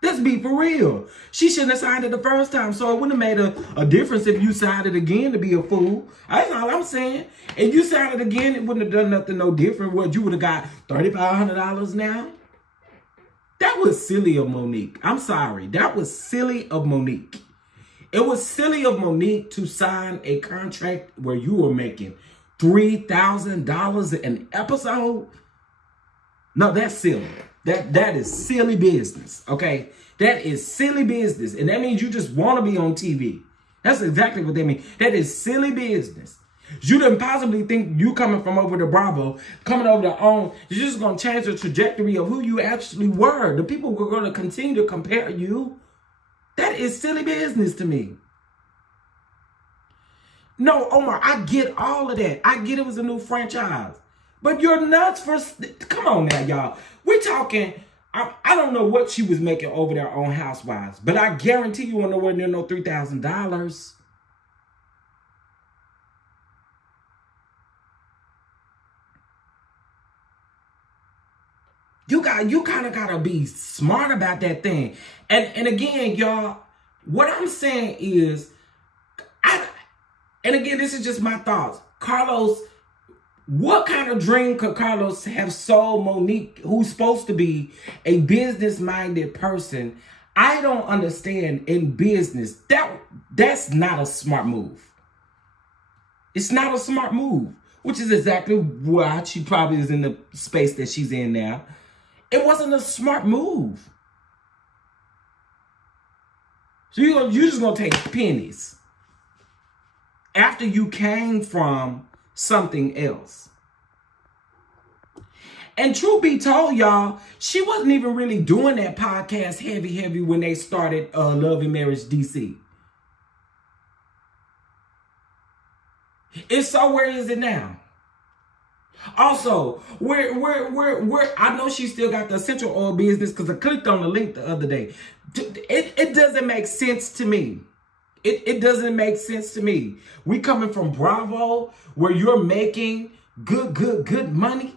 Let's be for real. She shouldn't have signed it the first time, so it wouldn't have made a difference if you signed it again to be a fool. That's all I'm saying. If you signed it again, it wouldn't have done nothing no different. What, you would have got $3,500 now? That was silly of Monique. I'm sorry. That was silly of Monique. It was silly of Monique to sign a contract where you were making $3,000 an episode. No, that's silly. That is silly business, okay? That is silly business. And that means you just want to be on TV. That's exactly what that means. That is silly business. You didn't possibly think you coming from over to Bravo, coming over to OWN, you're just going to change the trajectory of who you actually were. The people were going to continue to compare you. That is silly business to me. No, Omar, I get all of that. I get it was a new franchise. But you're nuts for... Come on now, y'all. We're talking... I don't know what she was making over there on Housewives, but I guarantee you won't nowhere near no $3,000. You kind of gotta be smart about that thing. And again, y'all, what I'm saying is, and again, this is just my thoughts. Carlos, what kind of dream could Carlos have sold Monique, who's supposed to be a business-minded person? I don't understand in business. That's not a smart move. It's not a smart move, which is exactly why she probably is in the space that she's in now. It wasn't a smart move. So you're just going to take pennies after you came from something else. And truth be told, y'all, she wasn't even really doing that podcast heavy when they started Love and Marriage DC. If so, where is it now? Also, where I know she still got the essential oil business because I clicked on the link the other day. It doesn't make sense to me. It doesn't make sense to me. We coming from Bravo, where you're making good money.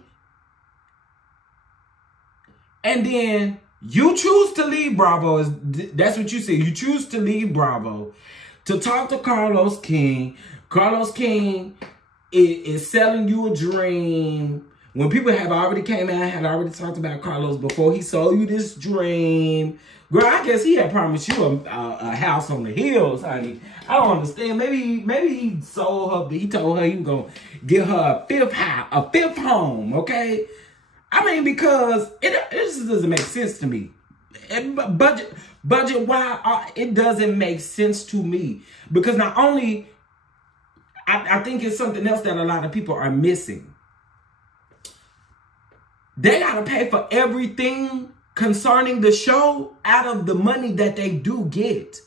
And then you choose to leave Bravo. That's what you say. You choose to leave Bravo to talk to Carlos King. Carlos King is selling you a dream. When people have already came out, had already talked about Carlos before he sold you this dream. Girl, I guess he had promised you a house on the hills, honey. I don't understand. Maybe he sold her. He told her he was gonna get her a fifth home. Okay, I mean, because it just doesn't make sense to me. Budget wise, it doesn't make sense to me because not only. I think it's something else that a lot of people are missing. They got to pay for everything concerning the show out of the money that they do get.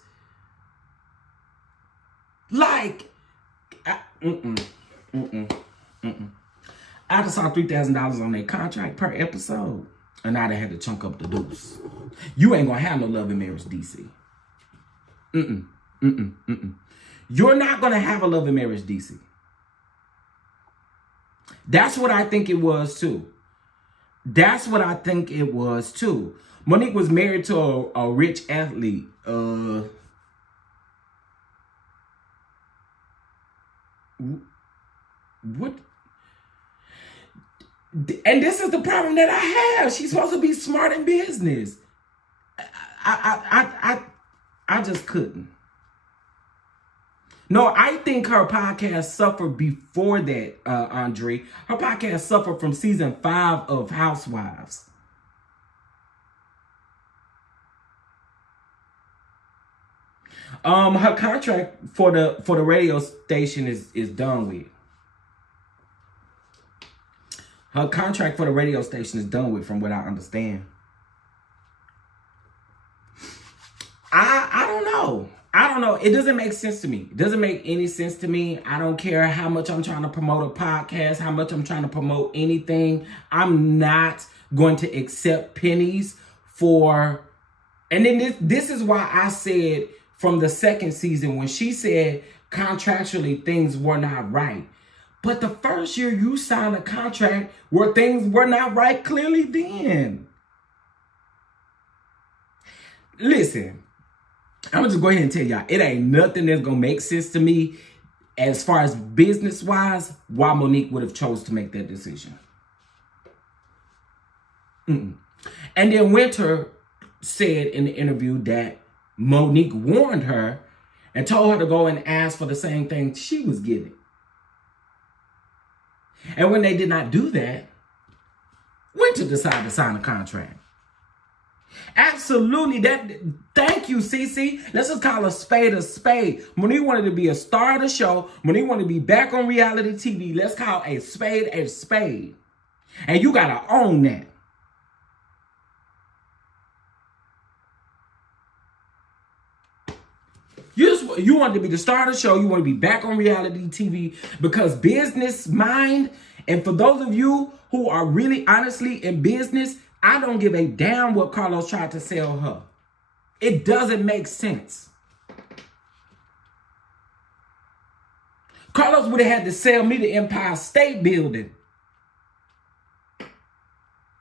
Like, I just saw $3,000 on their contract per episode, and I had to chunk up the deuce. You ain't going to have no Love and Marriage DC. You're not going to have a Love and Marriage DC. That's what I think it was too. That's what I think it was too. Monique was married to a rich athlete. What? And this is the problem that I have. She's supposed to be smart in business. I just couldn't. No, I think her podcast suffered before that, Andre. Her podcast suffered from season 5 of Housewives. Her contract for the radio station is done with. Her contract for the radio station is done with, from what I understand. I don't know. I don't know. It doesn't make sense to me. It doesn't make any sense to me. I don't care how much I'm trying to promote a podcast, how much I'm trying to promote anything. I'm not going to accept pennies for... And then this is why I said from the second season, when she said contractually things were not right. But the first year you signed a contract where things were not right clearly then. Listen, I'm gonna just go ahead and tell y'all, it ain't nothing that's gonna make sense to me as far as business-wise why Monique would have chose to make that decision. And then Winter said in the interview that Monique warned her and told her to go and ask for the same thing she was getting. And when they did not do that, Winter decided to sign a contract. Absolutely. Thank you, Cece. Let's just call a spade a spade. Monique wanted to be a star of the show. Monique wanted to be back on reality TV. Let's call a spade a spade. And you got to own that. You want to be the star of the show. You want to be back on reality TV because business mind. And for those of you who are really honestly in business, I don't give a damn what Carlos tried to sell her. It doesn't make sense. Carlos would have had to sell me the Empire State Building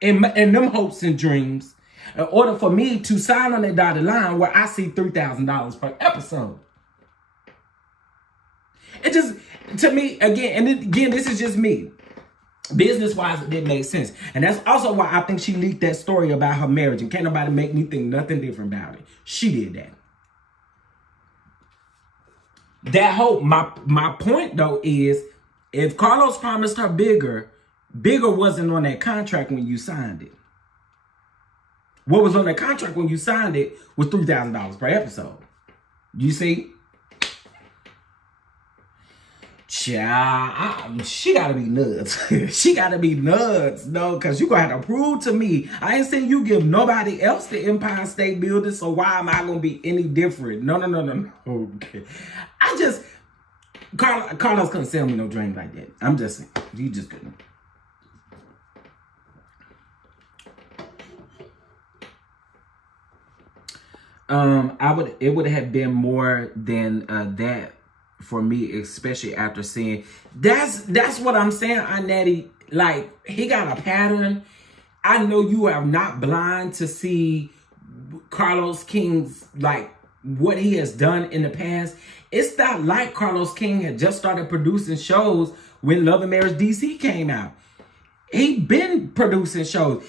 and them hopes and dreams in order for me to sign on that dotted line where I see $3,000 per episode. It just, to me, again, this is just me. Business-wise, it didn't make sense. And that's also why I think she leaked that story about her marriage. And can't nobody make me think nothing different about it. She did that. That hope, my point, though, is if Carlos promised her bigger wasn't on that contract when you signed it. What was on that contract when you signed it was $3,000 per episode. You see? Child, she gotta be nuts. She gotta be nuts, no, because you gonna have to prove to me. I ain't saying you give nobody else the Empire State Building, so why am I gonna be any different? No. Okay. Carlos couldn't sell me no drink like that. I'm just saying. You just couldn't. It would have been more than that for me, especially after seeing that's what I'm saying, Aunt Natty. Like, he got a pattern. I know you are not blind to see Carlos King's, like, what he has done in the past. It's not like Carlos King had just started producing shows when Love and Marriage DC came out. He been producing shows.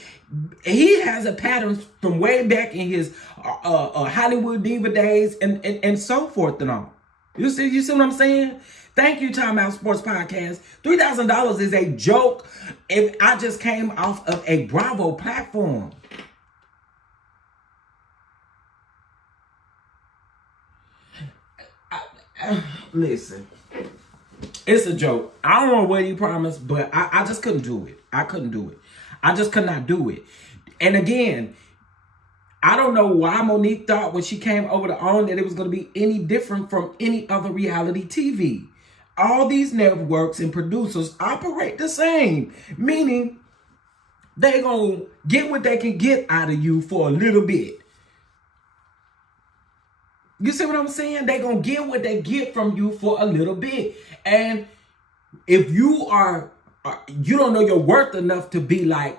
He has a pattern from way back in his Hollywood Diva days and so forth and all. You see what I'm saying? Thank you, Time Out Sports Podcast. $3,000 is a joke if I just came off of a Bravo platform. Listen, it's a joke. I don't know what he promised, but I just couldn't do it. I couldn't do it. I just could not do it. And again, I don't know why Monique thought when she came over to OWN that it was going to be any different from any other reality TV. All these networks and producers operate the same, meaning they're going to get what they can get out of you for a little bit. You see what I'm saying? They're going to get what they get from you for a little bit. And if you don't know your worth enough to be like,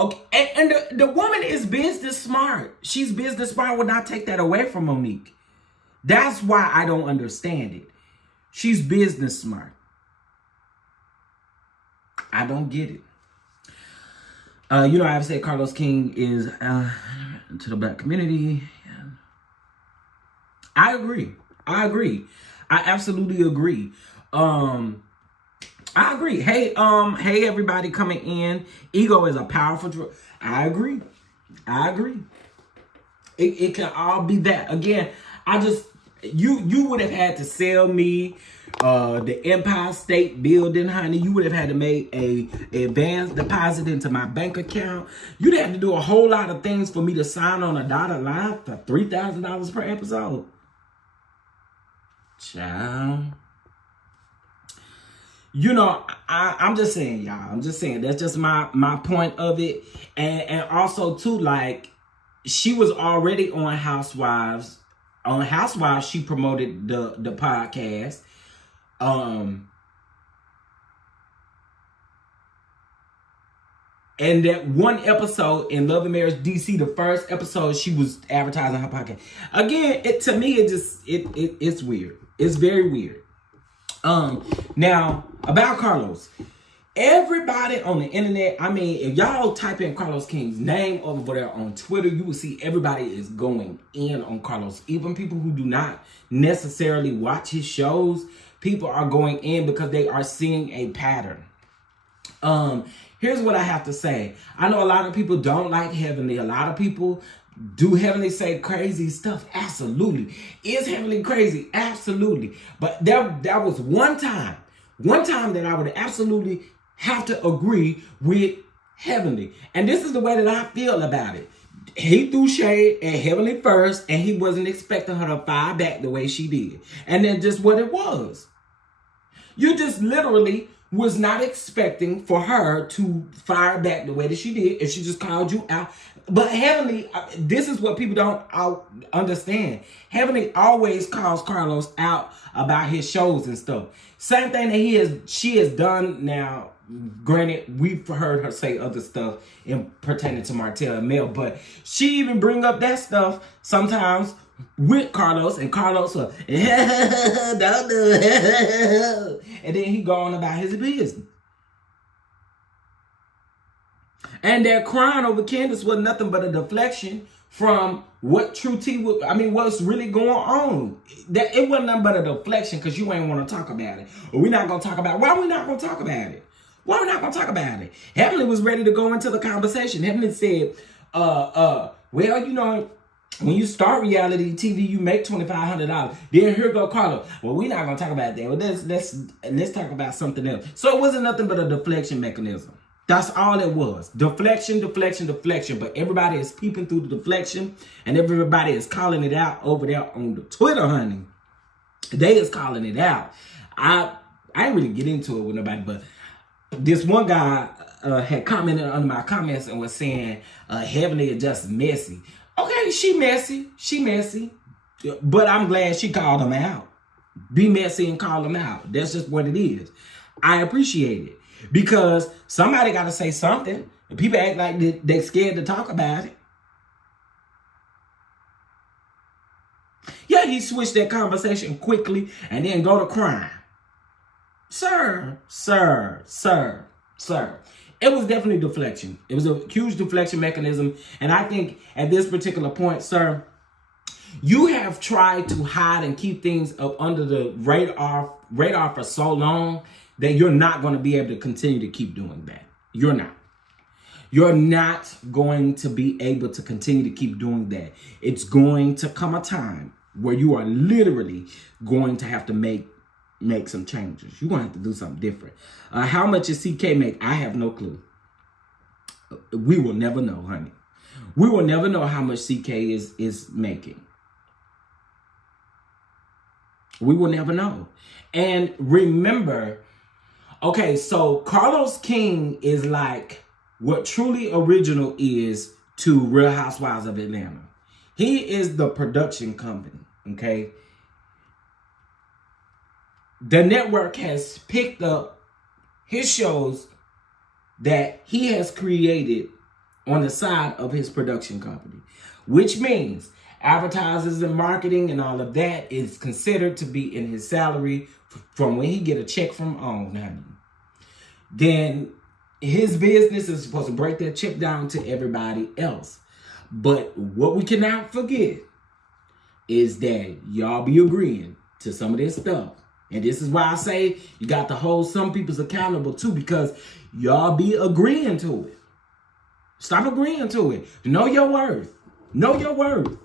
Okay, and the woman is business smart. She's business smart. I would not take that away from Monique. That's why I don't understand it. She's business smart. I don't get it. I've said Carlos King is to the black community. I agree. I absolutely agree. I agree. Hey, everybody coming in. Ego is a powerful drug. I agree. It can all be that. Again, you would have had to sell me the Empire State Building, honey. You would have had to make a advance deposit into my bank account. You'd have to do a whole lot of things for me to sign on a dotted line for $3,000 per episode. Child. I'm just saying, y'all. I'm just saying that's just my point of it. And also too, like, she was already on Housewives. On Housewives, she promoted the podcast. And that one episode in Love and Marriage DC, the first episode, she was advertising her podcast. Again, to me, it's weird. It's very weird. Now about Carlos, everybody on the internet, I mean, if y'all type in Carlos King's name over there on Twitter, you will see everybody is going in on Carlos. Even people who do not necessarily watch his shows, people are going in because they are seeing a pattern. Here's what I have to say. I know a lot of people don't like Heavenly. A lot of people do Heavenly say crazy stuff? Absolutely. Is Heavenly crazy? Absolutely. But there was one time that I would absolutely have to agree with Heavenly. And this is the way that I feel about it. He threw shade at Heavenly first, and he wasn't expecting her to fire back the way she did. And then just what it was. You just literally was not expecting for her to fire back the way that she did, and she just called you out. But Heavenly, this is what people don't understand. Heavenly always calls Carlos out about his shows and stuff. Same thing that she has done now. Granted, we've heard her say other stuff in pertaining to Martell and Mel, but she even bring up that stuff sometimes with Carlos, and Carlos will, don't do it. And then he go on about his business. And that crying over Candace was nothing but a deflection from what True T would, what's really going on. That it wasn't nothing but a deflection because you ain't want to talk about it. Or we're not going to talk about it. Why are we not going to talk about it? Why are we not going to talk about it? Heavenly was ready to go into the conversation. Heavenly said, well, when you start reality TV, you make $2,500. Then here go Carlos. Well, we're not going to talk about that. Well, let's talk about something else. So it wasn't nothing but a deflection mechanism. That's all it was. Deflection. But everybody is peeping through the deflection, and everybody is calling it out over there on the Twitter, honey. They is calling it out. I ain't really get into it with nobody, but this one guy had commented under my comments and was saying Heavenly is just messy. Okay, she messy. But I'm glad she called him out. Be messy and call him out. That's just what it is. I appreciate it. Because somebody got to say something. People act like they're scared to talk about it. Yeah, he switched that conversation quickly and then go to crime. Sir. It was definitely deflection. It was a huge deflection mechanism. And I think at this particular point, sir, you have tried to hide and keep things up under the radar for so long that you're not going to be able to continue to keep doing that. You're not. You're not going to be able to continue to keep doing that. It's going to come a time where you are literally going to have to make some changes. You're going to have to do something different. How much does CK make? I have no clue. We will never know, honey. We will never know how much CK is making. We will never know. And remember, okay, so Carlos King is like what Truly Original is to Real Housewives of Atlanta. He is the production company, okay? The network has picked up his shows that he has created on the side of his production company, which means advertisers and marketing and all of that is considered to be in his salary from when he get a check from honey. Then his business is supposed to break that check down to everybody else. But what we cannot forget is that y'all be agreeing to some of this stuff. And this is why I say you got to hold some people's accountable too, because y'all be agreeing to it. Stop agreeing to it. Know your worth. Know your worth.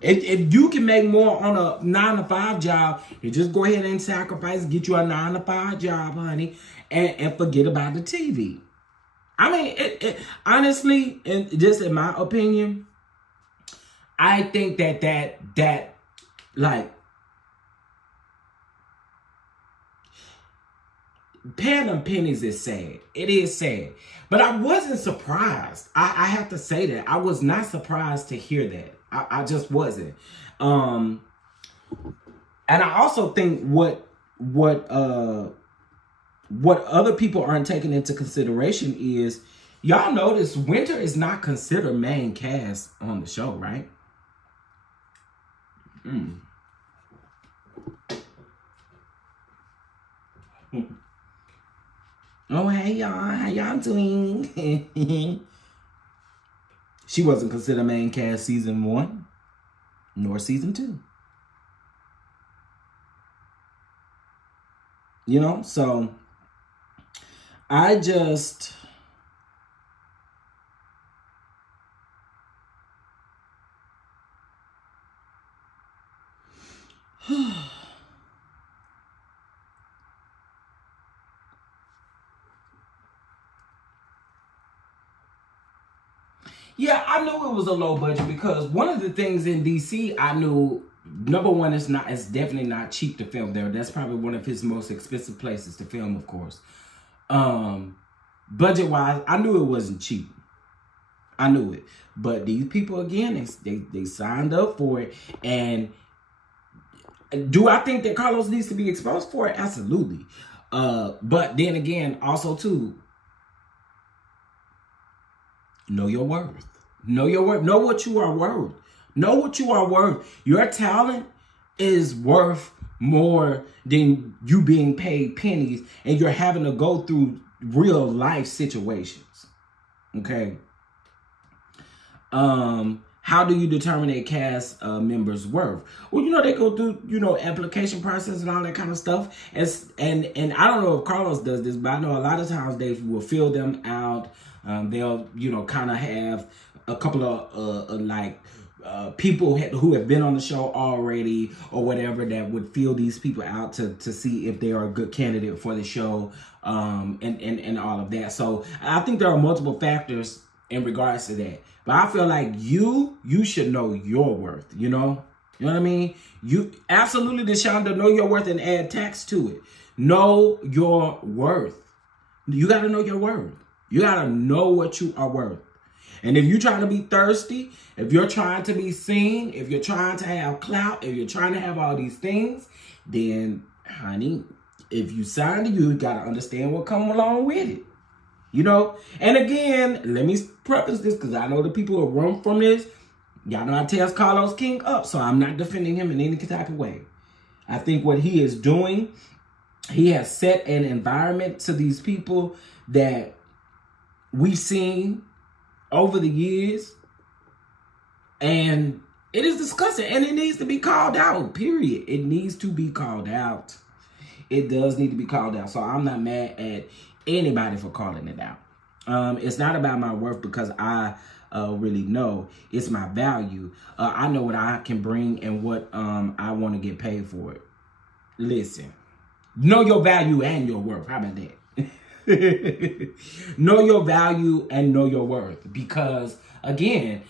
If you can make more on a 9-to-5 job, you just go ahead and sacrifice, get you a 9-to-5 job, honey, and forget about the TV. I mean, honestly, and just in my opinion, I think that like paying them pennies is sad. It is sad. But I wasn't surprised. I have to say that. I was not surprised to hear that. I just wasn't. And I also think what other people aren't taking into consideration is, y'all notice Winter is not considered main cast on the show, right? Oh, hey, y'all. How y'all doing? She wasn't considered main cast season 1, nor season 2. You know, so I just... Yeah, I knew it was a low budget because one of the things in DC, I knew, number one, it's definitely not cheap to film there. That's probably one of his most expensive places to film, of course. Budget-wise, I knew it wasn't cheap. I knew it. But these people, again, they signed up for it. And do I think that Carlos needs to be exposed for it? Absolutely. But then again, also, too, know your worth. Know your worth. Know what you are worth. Know what you are worth. Your talent is worth more than you being paid pennies and you're having to go through real life situations. Okay. How do you determine a cast member's worth? Well, you know, they go through, you know, application process and all that kind of stuff. And I don't know if Carlos does this, but I know a lot of times they will fill them out. They'll, you know, kind of have a couple of people who have been on the show already or whatever that would fill these people out to see if they are a good candidate for the show, and all of that. So I think there are multiple factors in regards to that. But I feel like you should know your worth, you know? You know what I mean? You absolutely, Deshonda, know your worth and add tax to it. Know your worth. You got to know your worth. You got to know what you are worth. And if you're trying to be thirsty, if you're trying to be seen, if you're trying to have clout, if you're trying to have all these things, then, honey, if you sign to you got to understand what comes along with it. You know? And again, let me preface this because I know the people who run from this. Y'all know I tell Carlos King up, so I'm not defending him in any type of way. I think what he is doing, he has set an environment to these people that we've seen over the years, and it is disgusting, and it needs to be called out, period. It needs to be called out. It does need to be called out, so I'm not mad at anybody for calling it out. It's not about my worth because I really know. It's my value. I know what I can bring and what I want to get paid for it. Listen, know your value and your worth. How about that? Know your value and know your worth, because again,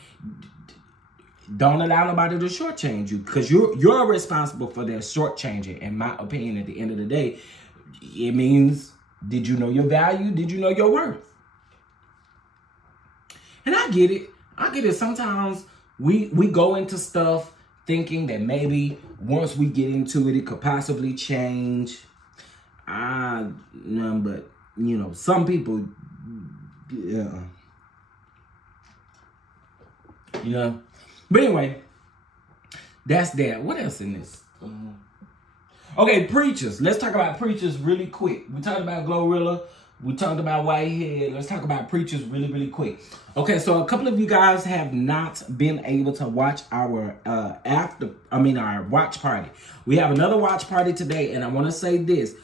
don't allow nobody to shortchange you, because you're responsible for their shortchanging. In my opinion, at the end of the day, it means, did you know your value? Did you know your worth? And I get it. Sometimes we go into stuff thinking that maybe once we get into it, it could possibly change. No, but you know, some people, yeah. You know? But anyway, that's that. What else in this? Okay, preachers. Let's talk about preachers really quick. We talked about Glorilla. We talked about Whitehead. Let's talk about preachers really, really quick. Okay, so a couple of you guys have not been able to watch our our watch party. We have another watch party today, and I want to say this.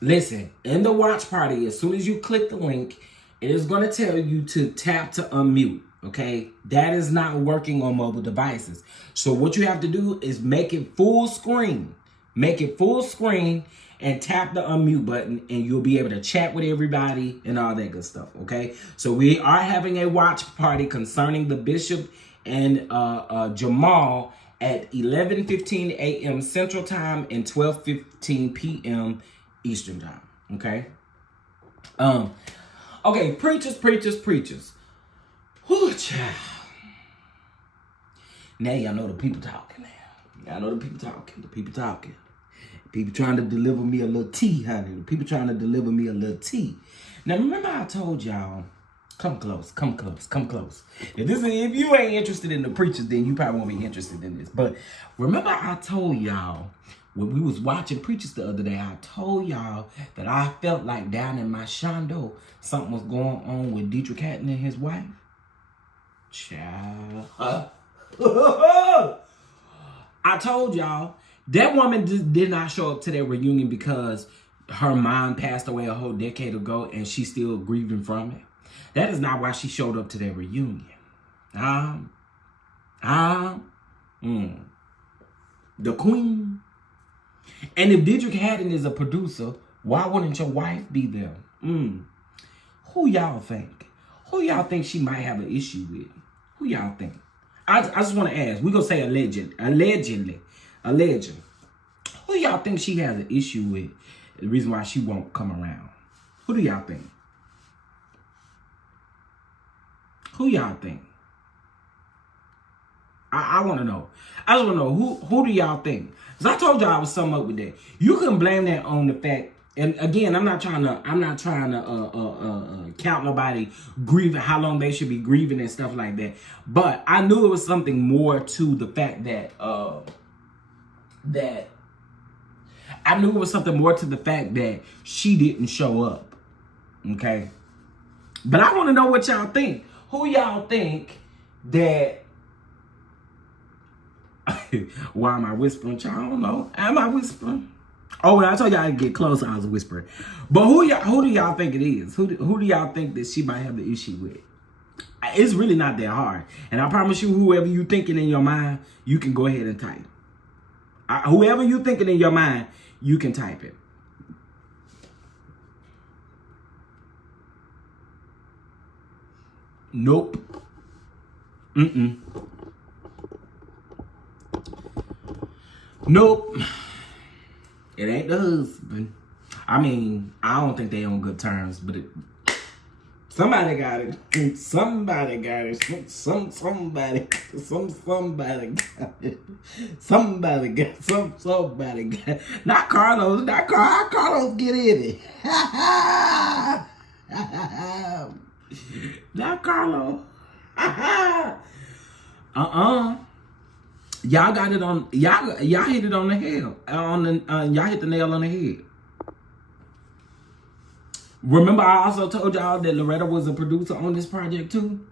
Listen, in the watch party, as soon as you click the link, it is going to tell you to tap to unmute. Okay, that is not working on mobile devices. So what you have to do is make it full screen. Make it full screen and tap the unmute button, and you'll be able to chat with everybody and all that good stuff. Okay, so we are having a watch party concerning the Bishop and Jamal at 11:15 a.m. Central Time and 12:15 p.m. Eastern Time. Okay. Okay, preachers. Whoo, child. Now y'all know the people talking now. Y'all know the people talking. People trying to deliver me a little tea, honey. The people trying to deliver me a little tea. Now remember I told y'all, come close. If you ain't interested in the preachers, then you probably won't be interested in this. But remember I told y'all, when we was watching preachers the other day, I told y'all that I felt like down in my shondo, something was going on with Dietrich Hatton and his wife. Child. I told y'all, that woman just did not show up to their reunion because her mom passed away a whole decade ago and she's still grieving from it. That is not why she showed up to their reunion. The queen. And if Dietrich Hatton is a producer, why wouldn't your wife be there? Who y'all think? Who y'all think she might have an issue with? Who y'all think? I just want to ask. We're going to say allegedly. Who y'all think she has an issue with? The reason why she won't come around. Who do y'all think? Who y'all think? I want to know. I just want to know who do y'all think? Because I told y'all I was something up with that. You can blame that on the fact. And again, I'm not trying to count nobody grieving, how long they should be grieving and stuff like that. But I knew it was something more to the fact that she didn't show up. Okay. But I want to know what y'all think. Who y'all think that why am I whispering? Y'all don't know. Am I whispering? Oh, when I told y'all to get close, I was whispering. But who do y'all think it is? Who do y'all think that she might have the issue with? It's really not that hard. And I promise you, whoever you thinking in your mind, you can go ahead and type. Whoever you thinking in your mind, you can type it. Nope. Nope. It ain't the husband. I mean, I don't think they on good terms, but somebody got it. Somebody got it. Somebody got it. Somebody got it. Not Carlos. Carlos get in it. Not Carlos. Y'all got it on. Y'all hit it on the head. Y'all hit the nail on the head. Remember, I also told y'all that Loretta was a producer on this project too.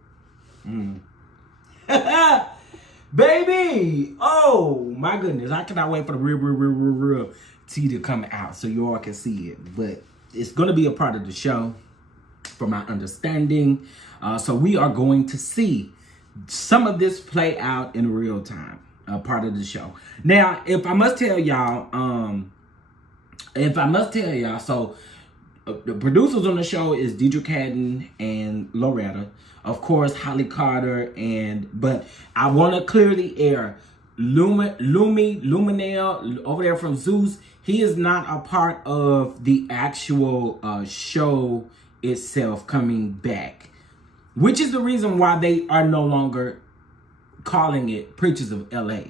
Baby, oh my goodness, I cannot wait for the real tea to come out so you all can see it. But it's gonna be a part of the show, from my understanding. So we are going to see some of this play out in real time. Part of the show. Now, if I must tell y'all, so the producers on the show is Dietrich Hatton and Loretta, of course, Holly Carter, but I want to clearly air Luminell over there from Zeus. He is not a part of the actual show itself coming back, which is the reason why they are no longer calling it Preachers of LA.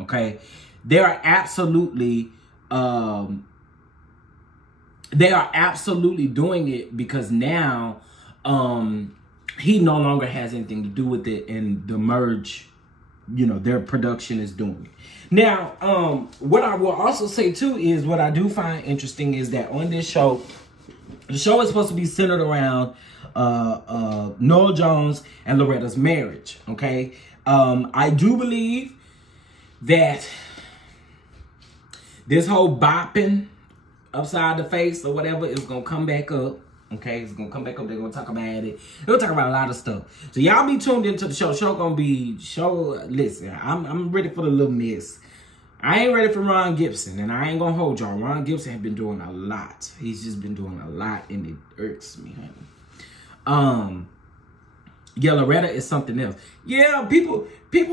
Okay, they are absolutely doing it because now he no longer has anything to do with it, and the merge, you know, their production is doing it. Now, what I will also say too is what I do find interesting is that on this show, the show is supposed to be centered around Noel Jones and Loretta's marriage. Okay, I do believe that this whole bopping upside the face or whatever is gonna come back up. Okay, it's gonna come back up. They're gonna talk about it. They're gonna talk about a lot of stuff. So y'all be tuned into the show. Show gonna be Listen, I'm ready for the little mess. I ain't ready for Ron Gibson, and I ain't gonna hold y'all. Ron Gibson has been doing a lot. He's just been doing a lot, and it irks me, honey. Yeah, Loretta is something else. Yeah, people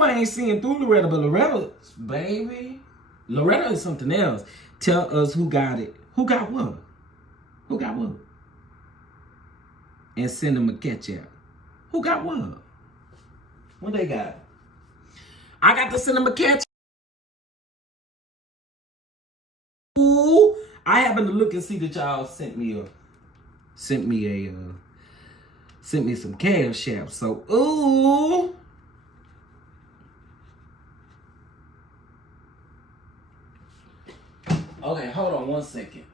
ain't seeing through Loretta, but Loretta, baby, Loretta is something else. Tell us who got it. Who got what? Who got what? And send them a catch out. Who got what? What they got? I got to send them a catch. Ooh, I happened to look and see that y'all sent me some cash app. So ooh. Okay, hold on one second.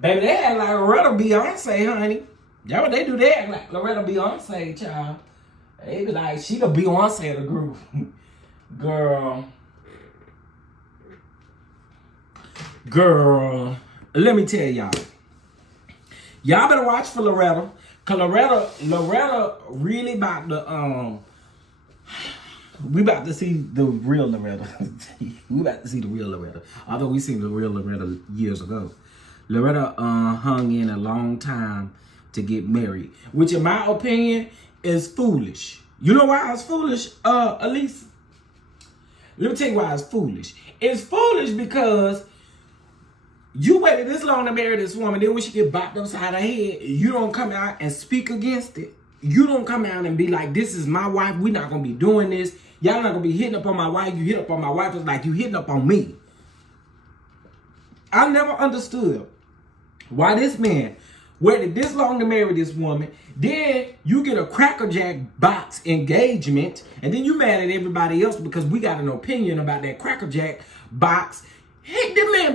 Baby, they act like Loretta Beyonce, honey. That's what they do. They act like Loretta Beyonce, child. They be like, she the Beyonce of the group. Girl, let me tell y'all. Y'all better watch for Loretta. Cause Loretta really about to, we about to see the real Loretta. We about to see the real Loretta. Although we seen the real Loretta years ago. Loretta hung in a long time to get married, which in my opinion is foolish. You know why it's foolish, Elise? Let me tell you why it's foolish. It's foolish because you waited this long to marry this woman, then when she get bopped upside her head, you don't come out and speak against it. You don't come out and be like, this is my wife, we're not gonna be doing this. Y'all not gonna be hitting up on my wife, you hit up on my wife, it's like you hitting up on me. I never understood why this man waited this long to marry this woman. Then you get a Cracker Jack box engagement, and then you mad at everybody else because we got an opinion about that Cracker Jack box. Hey, this man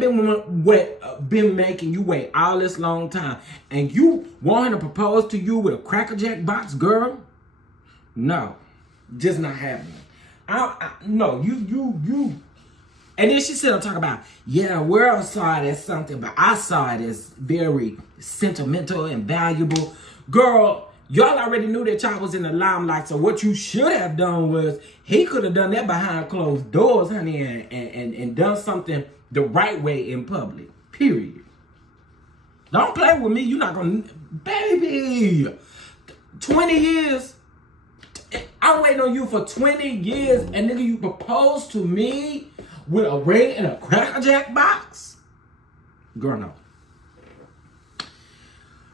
been making you wait all this long time, and you want him to propose to you with a Cracker Jack box, girl? No, just not happening. No, you. And then she said, I'm talking about, yeah, world saw it as something, but I saw it as very sentimental and valuable. Girl, y'all already knew that y'all was in the limelight, so what you should have done was, he could have done that behind closed doors, honey, and done something the right way in public, period. Don't play with me, you're not gonna, baby, 20 years, I'm waiting on you for 20 years, and nigga, you proposed to me with a ring and a Cracker Jack box? Girl, no.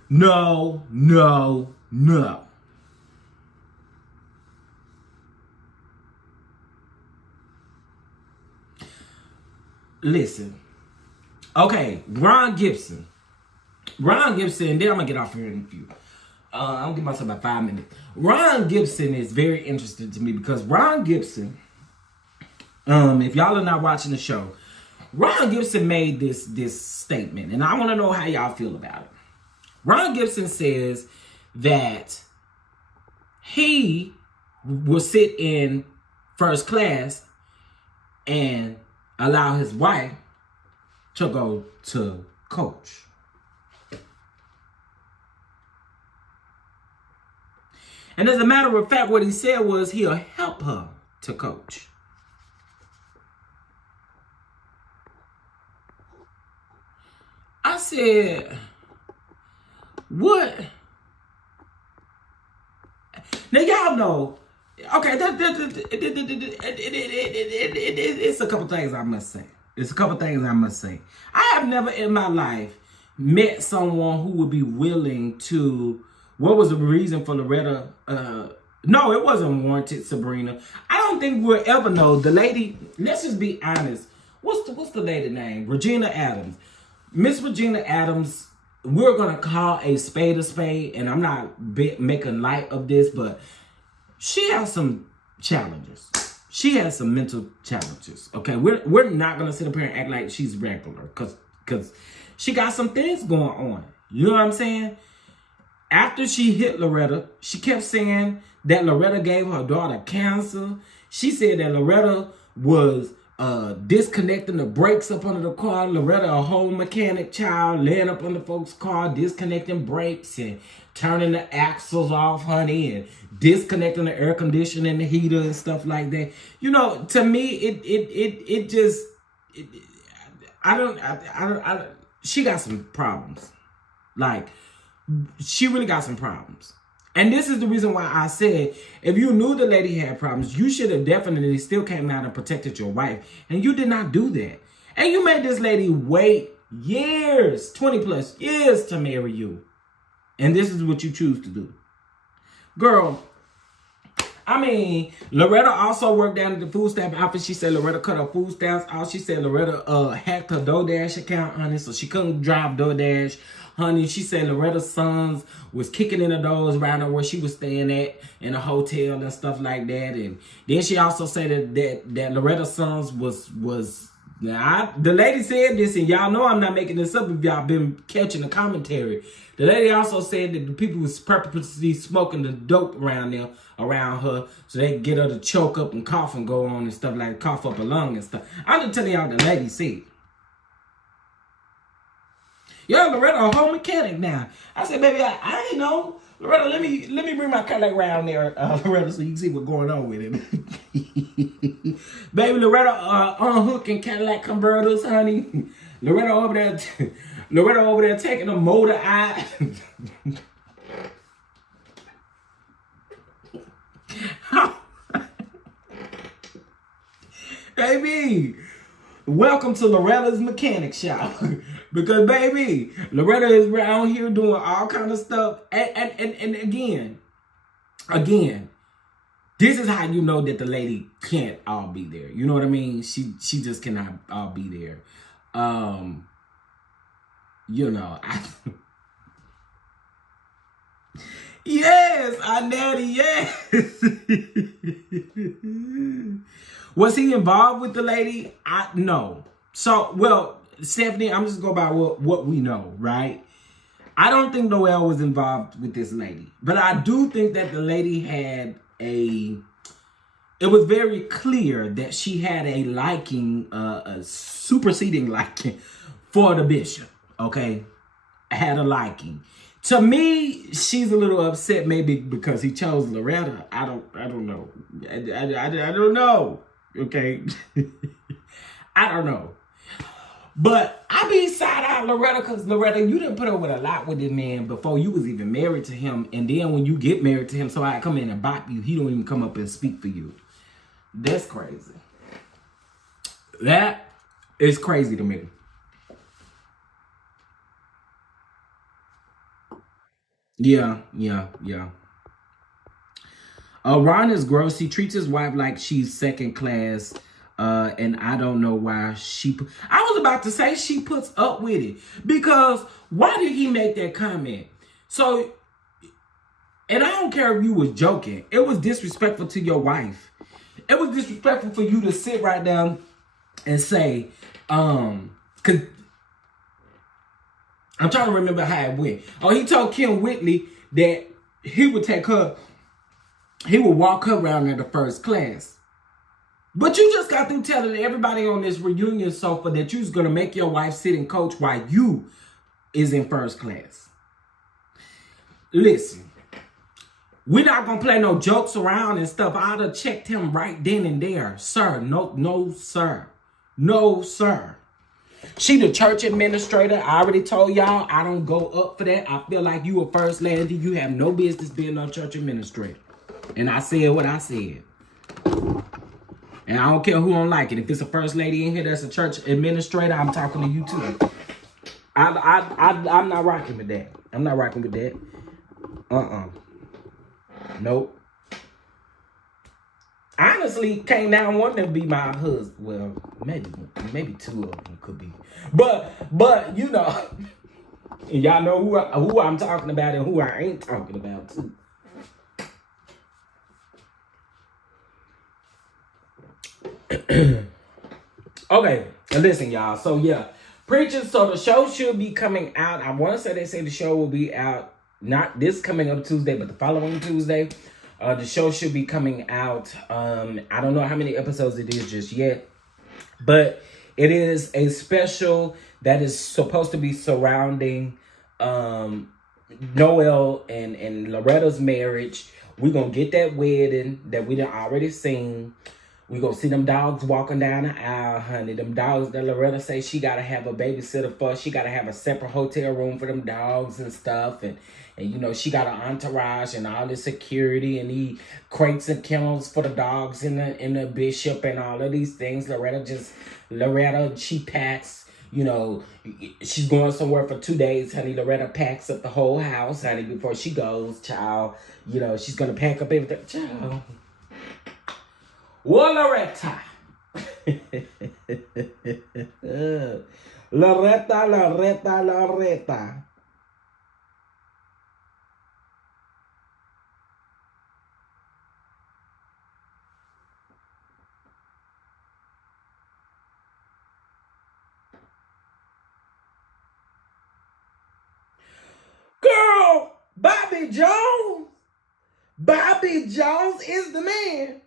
No. Listen. Okay, Ron Gibson, then I'm gonna get off here in a few. I'm gonna give myself about 5 minutes. Ron Gibson is very interesting to me because Ron Gibson, if y'all are not watching the show, Ron Gibson made this statement, and I want to know how y'all feel about it. Ron Gibson says that he will sit in first class and allow his wife to go to coach. And as a matter of fact, what he said was he'll help her to coach. I said, what? Now y'all know, okay, it's a couple things I must say. I have never in my life met someone who would be willing to what was the reason for Loretta? No, it wasn't warranted, Sabrina. I don't think we'll ever know. The lady, let's just be honest. What's the lady name? Regina Adams. Miss Regina Adams, we're going to call a spade, and I'm not making light of this, but she has some challenges. She has some mental challenges, okay? We're not going to sit up here and act like she's regular because she got some things going on. You know what I'm saying? After she hit Loretta, she kept saying that Loretta gave her daughter cancer. She said that Loretta was disconnecting the brakes up under the car. Loretta, a home mechanic child, laying up under folks' car, disconnecting brakes and turning the axles off, honey, and disconnecting the air conditioning, the heater, and stuff like that. You know, to me, she got some problems. Like, she really got some problems. And this is the reason why I said, if you knew the lady had problems, you should have definitely still came out and protected your wife. And you did not do that. And you made this lady wait years, 20 plus years to marry you. And this is what you choose to do. Girl, I mean, Loretta also worked down at the food stamp office. She said Loretta cut her food stamps out. She said Loretta hacked her DoorDash account, honey, so she couldn't drive DoorDash. Honey, she said Loretta's sons was kicking in the doors around her where she was staying at in a hotel and stuff like that. And then she also said that Loretta's sons was now, the lady said this, and y'all know I'm not making this up if y'all been catching the commentary. The lady also said that the people was purposely smoking the dope around her, so they get her to choke up and cough and go on and stuff like cough up a lung and stuff. I'm just telling y'all the lady said. Yo, Loretta, a home mechanic now. I said, baby, I ain't know. Loretta, let me bring my Cadillac around there, Loretta, so you can see what's going on with it. Baby, Loretta unhooking Cadillac converters, honey. Loretta over there taking a motor out. Baby, welcome to Loretta's mechanic shop. Because, baby, Loretta is around here doing all kind of stuff. And again, this is how you know that the lady can't all be there. You know what I mean? She just cannot all be there. You know. Yes, our daddy, yes. Was he involved with the lady? No. So, well, Stephanie, I'm just going by what we know, right? I don't think Noelle was involved with this lady. But I do think that the lady had it was very clear that she had a liking, a superseding liking for the bishop, okay? Had a liking. To me, she's a little upset maybe because he chose Loretta. I don't know. I don't know, okay? I don't know. But I be side-eye Loretta because, Loretta, you didn't put up with a lot with this man before you was even married to him. And then when you get married to him, so I come in and bop you, he don't even come up and speak for you. That's crazy. That is crazy to me. Yeah. Ron is gross. He treats his wife like she's second class. And I don't know why I was about to say she puts up with it. Because why did he make that comment? So, and I don't care if you was joking. It was disrespectful to your wife. It was disrespectful for you to sit right down and say, cause I'm trying to remember how it went. Oh, he told Kim Whitley that he would walk her around in the first class. But you just got through telling everybody on this reunion sofa that you was going to make your wife sit and coach while you is in first class. Listen, we're not going to play no jokes around and stuff. I'd have checked him right then and there. Sir, no, sir. No, sir. She the church administrator. I already told y'all I don't go up for that. I feel like you a first lady. You have no business being no church administrator. And I said what I said. And I don't care who don't like it. If it's a first lady in here that's a church administrator, I'm talking to you too. I'm not rocking with that. I'm not rocking with that. Nope. Honestly, can't now one to be my husband. Well, maybe two of them could be. But you know, y'all know who I'm talking about and who I ain't talking about too. Okay, listen, y'all. So yeah, Preachers. So the show should be coming out. I want to say they say the show will be out not this coming up Tuesday, but the following Tuesday. The show should be coming out. I don't know how many episodes it is just yet, but it is a special that is supposed to be surrounding Noel and Loretta's marriage. We're going to get that wedding that we done already seen. We're going to see them dogs walking down the aisle, honey. Them dogs that Loretta say she got to have a babysitter for. She got to have a separate hotel room for them dogs and stuff. And you know, she got an entourage and all the security and the crates and kennels for the dogs and the bishop and all of these things. Loretta, she packs, you know, she's going somewhere for 2 days, honey. Loretta packs up the whole house, honey, before she goes, child. You know, she's going to pack up everything, child. Well, Loretta. Loretta. Girl, Bobby Jones. Bobby Jones is the man.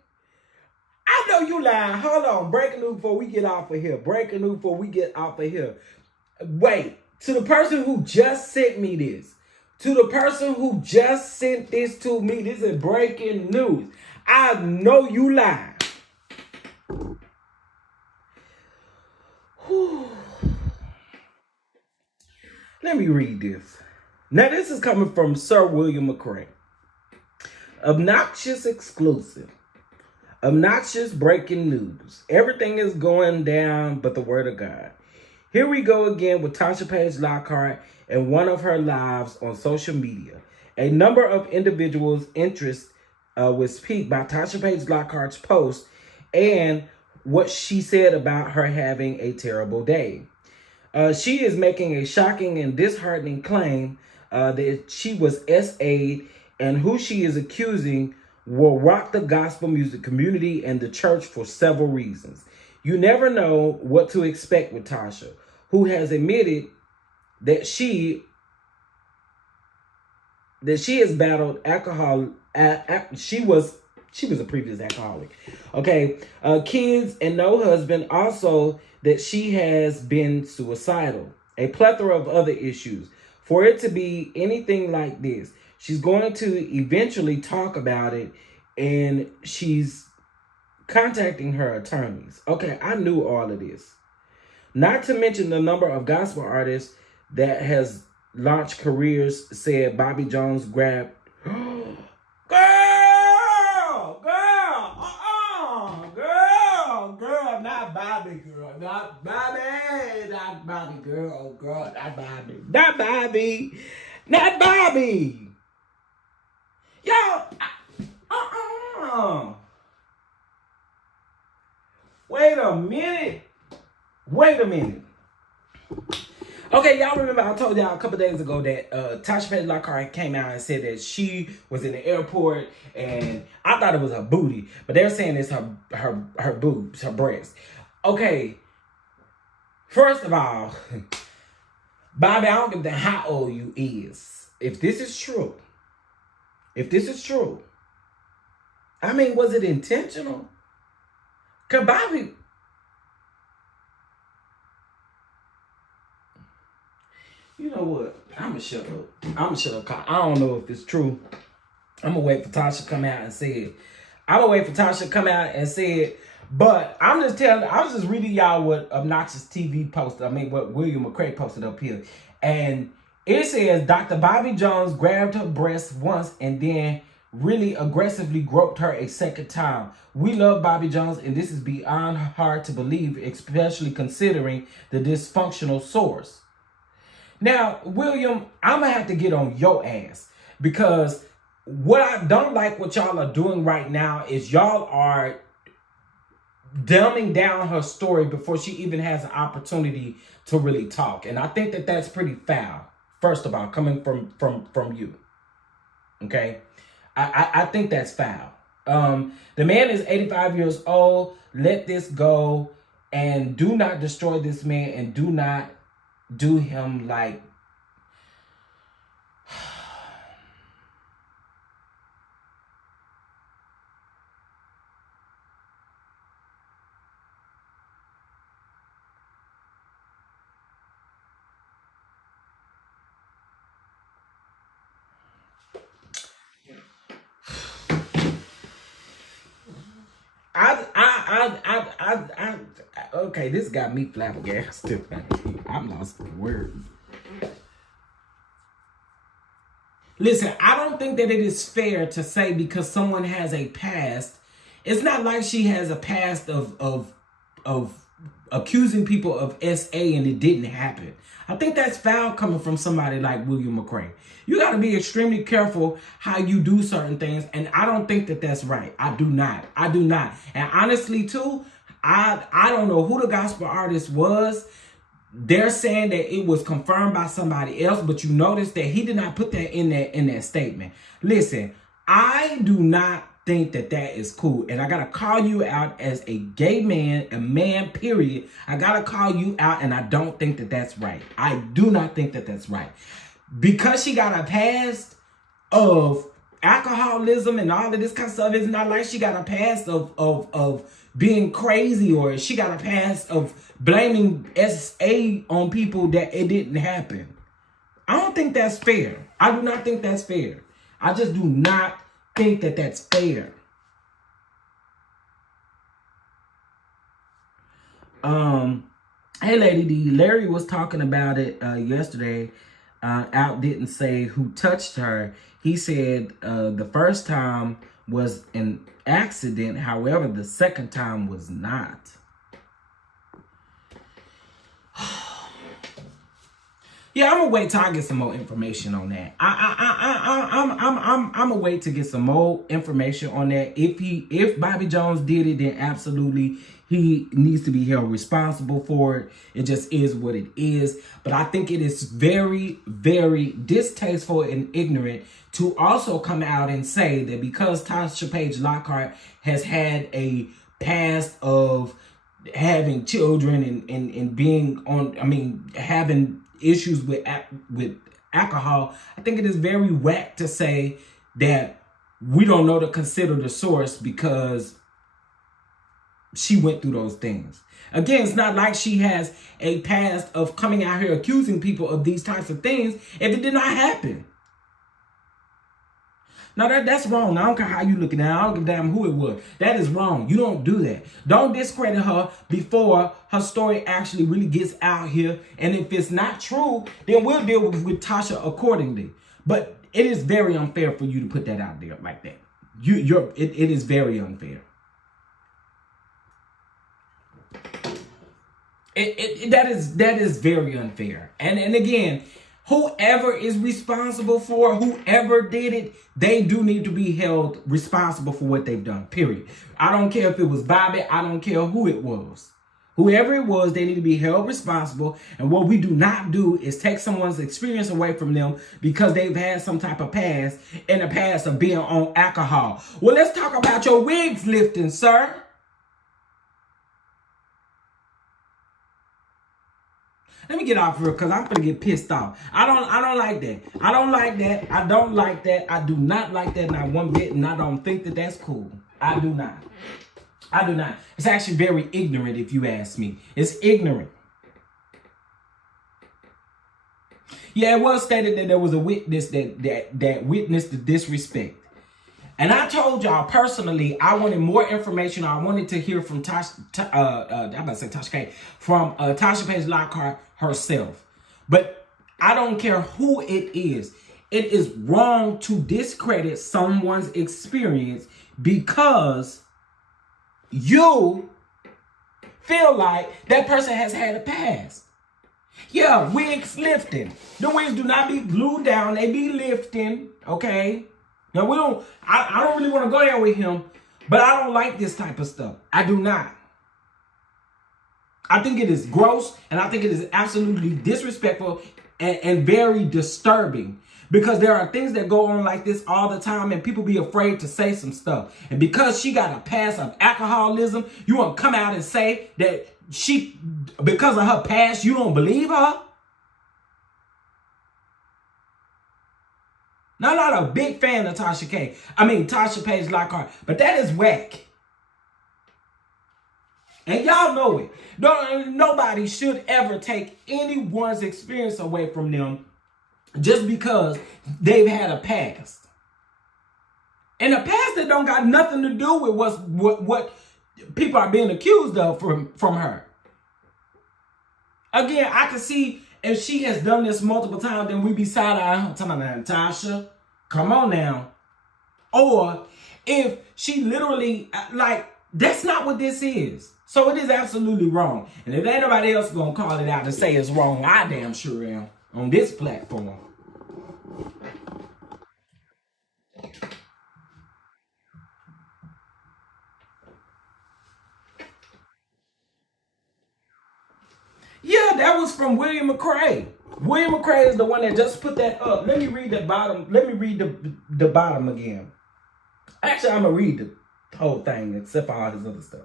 I know you lying. Hold on. Breaking news before we get off of here. Wait. To the person who just sent me this. This is breaking news. I know you lying. Whew. Let me read this. Now, this is coming from Sir William McCray. Obnoxious exclusive. Obnoxious breaking news. Everything is going down but the word of God. Here we go again with Tasha Page Lockhart and one of her lives on social media. A number of individuals' interest was piqued by Tasha Page Lockhart's post and what she said about her having a terrible day. She is making a shocking and disheartening claim that she was SA'd, and who she is accusing will rock the gospel music community and the church for several reasons. You never know what to expect with Tasha, who has admitted that she has battled alcohol. She was a previous alcoholic. Okay, kids and no husband. Also, that she has been suicidal. A plethora of other issues. For it to be anything like this, she's going to eventually talk about it, and she's contacting her attorneys. Okay, I knew all of this. Not to mention the number of gospel artists that has launched careers, said Bobby Jones grabbed. Girl, not Bobby, girl. Not Bobby, girl. Not Bobby. Yo, Wait a minute. Okay, y'all remember I told y'all a couple days ago that Tasha Page Lockhart came out and said that she was in the airport, and I thought it was her booty, but they're saying it's her boobs, her breasts. Okay, first of all, Bobby, I don't give a damn how old you is. If this is true, I mean, was it intentional? Cause Bobby, you know what? I'ma shut up. I don't know if it's true. I'm gonna wait for Tasha to come out and say it. But I was just reading y'all what Obnoxious TV posted. What William McCray posted up here. And it says Dr. Bobby Jones grabbed her breast once and then really aggressively groped her a second time. We love Bobby Jones, and this is beyond hard to believe, especially considering the dysfunctional source. Now, William, I'm going to have to get on your ass. Because what I don't like what y'all are doing right now is y'all are dumbing down her story before she even has an opportunity to really talk. And I think that that's pretty foul, first of all, coming from you. Okay? I think that's foul. The man is 85 years old. Let this go. And do not destroy this man. And do not do him like... Okay, this got me flabbergasted. I'm lost for words. Listen, I don't think that it is fair to say because someone has a past. It's not like she has a past of accusing people of SA and it didn't happen. I think that's foul coming from somebody like William McCray. You got to be extremely careful how you do certain things, and I don't think that that's right. I do not. And honestly, too, I don't know who the gospel artist was. They're saying that it was confirmed by somebody else, but you notice that he did not put that in that statement. Listen, I do not think that is cool, and I gotta call you out as a gay man, a man, period. I gotta call you out, and I don't think that that's right. I do not think that that's right. Because she got a past of alcoholism and all of this kind of stuff, it's not like she got a past of being crazy, or she got a past of blaming SA on people that it didn't happen. I don't think that's fair. I do not think that's fair. I just do not think that that's fair. Hey, Lady D, Larry was talking about it yesterday. Out didn't say who touched her. He said the first time was an accident. However, the second time was not. Yeah, I'm gonna wait till I get some more information on that. I'm gonna wait to get some more information on that. If Bobby Jones did it, then absolutely he needs to be held responsible for it. It just is what it is. But I think it is very, very distasteful and ignorant to also come out and say that because Tasha Page Lockhart has had a past of having children and being on, having issues with alcohol, I think it is very whack to say that we don't know to consider the source because she went through those things. Again, it's not like she has a past of coming out here accusing people of these types of things if it did not happen. Now that's wrong. I don't care how you look at it. I don't give a damn who it was. That is wrong. You don't do that. Don't discredit her before her story actually really gets out here. And if it's not true, then we'll deal with Tasha accordingly. But it is very unfair for you to put that out there like that. It is very unfair. That is very unfair. And again, whoever is responsible for whoever did it, they do need to be held responsible for what they've done, period. I don't care if it was Bobby. I don't care who it was. Whoever it was, they need to be held responsible. And what we do not do is take someone's experience away from them because they've had some type of past in the past of being on alcohol. Well, let's talk about your wigs lifting, sir. Let me get off here because I'm going to get pissed off. I don't like that. I don't like that. I don't like that. I do not like that, not one bit, and I don't think that that's cool. I do not. I do not. It's actually very ignorant if you ask me. It's ignorant. Yeah, it was stated that there was a witness that witnessed the disrespect. And I told y'all personally, I wanted more information. I wanted to hear from Tasha Page Lockhart herself. But I don't care who it is. It is wrong to discredit someone's experience because you feel like that person has had a past. Yeah, wigs lifting. The wigs do not be glued down. They be lifting. Okay? Now, I don't really want to go there with him, but I don't like this type of stuff. I do not. I think it is gross, and I think it is absolutely disrespectful and very disturbing. Because there are things that go on like this all the time, and people be afraid to say some stuff. And because she got a past of alcoholism, you want to come out and say that because of her past, you don't believe her? Now, I'm not a big fan of Tasha Page Lockhart, but that is whack. And y'all know it. Nobody should ever take anyone's experience away from them just because they've had a past. And a past that don't got nothing to do with what people are being accused of from her. Again, I can see if she has done this multiple times, then we be side-eyeing her, talking about Tasha, come on now. Or if she literally, that's not what this is. So it is absolutely wrong. And if ain't nobody else gonna call it out and say it's wrong, I damn sure am on this platform. Yeah, that was from William McCrae. William McCrae is the one that just put that up. Let me read the bottom. Let me read the bottom again. Actually, I'm gonna read the whole thing except for all this other stuff.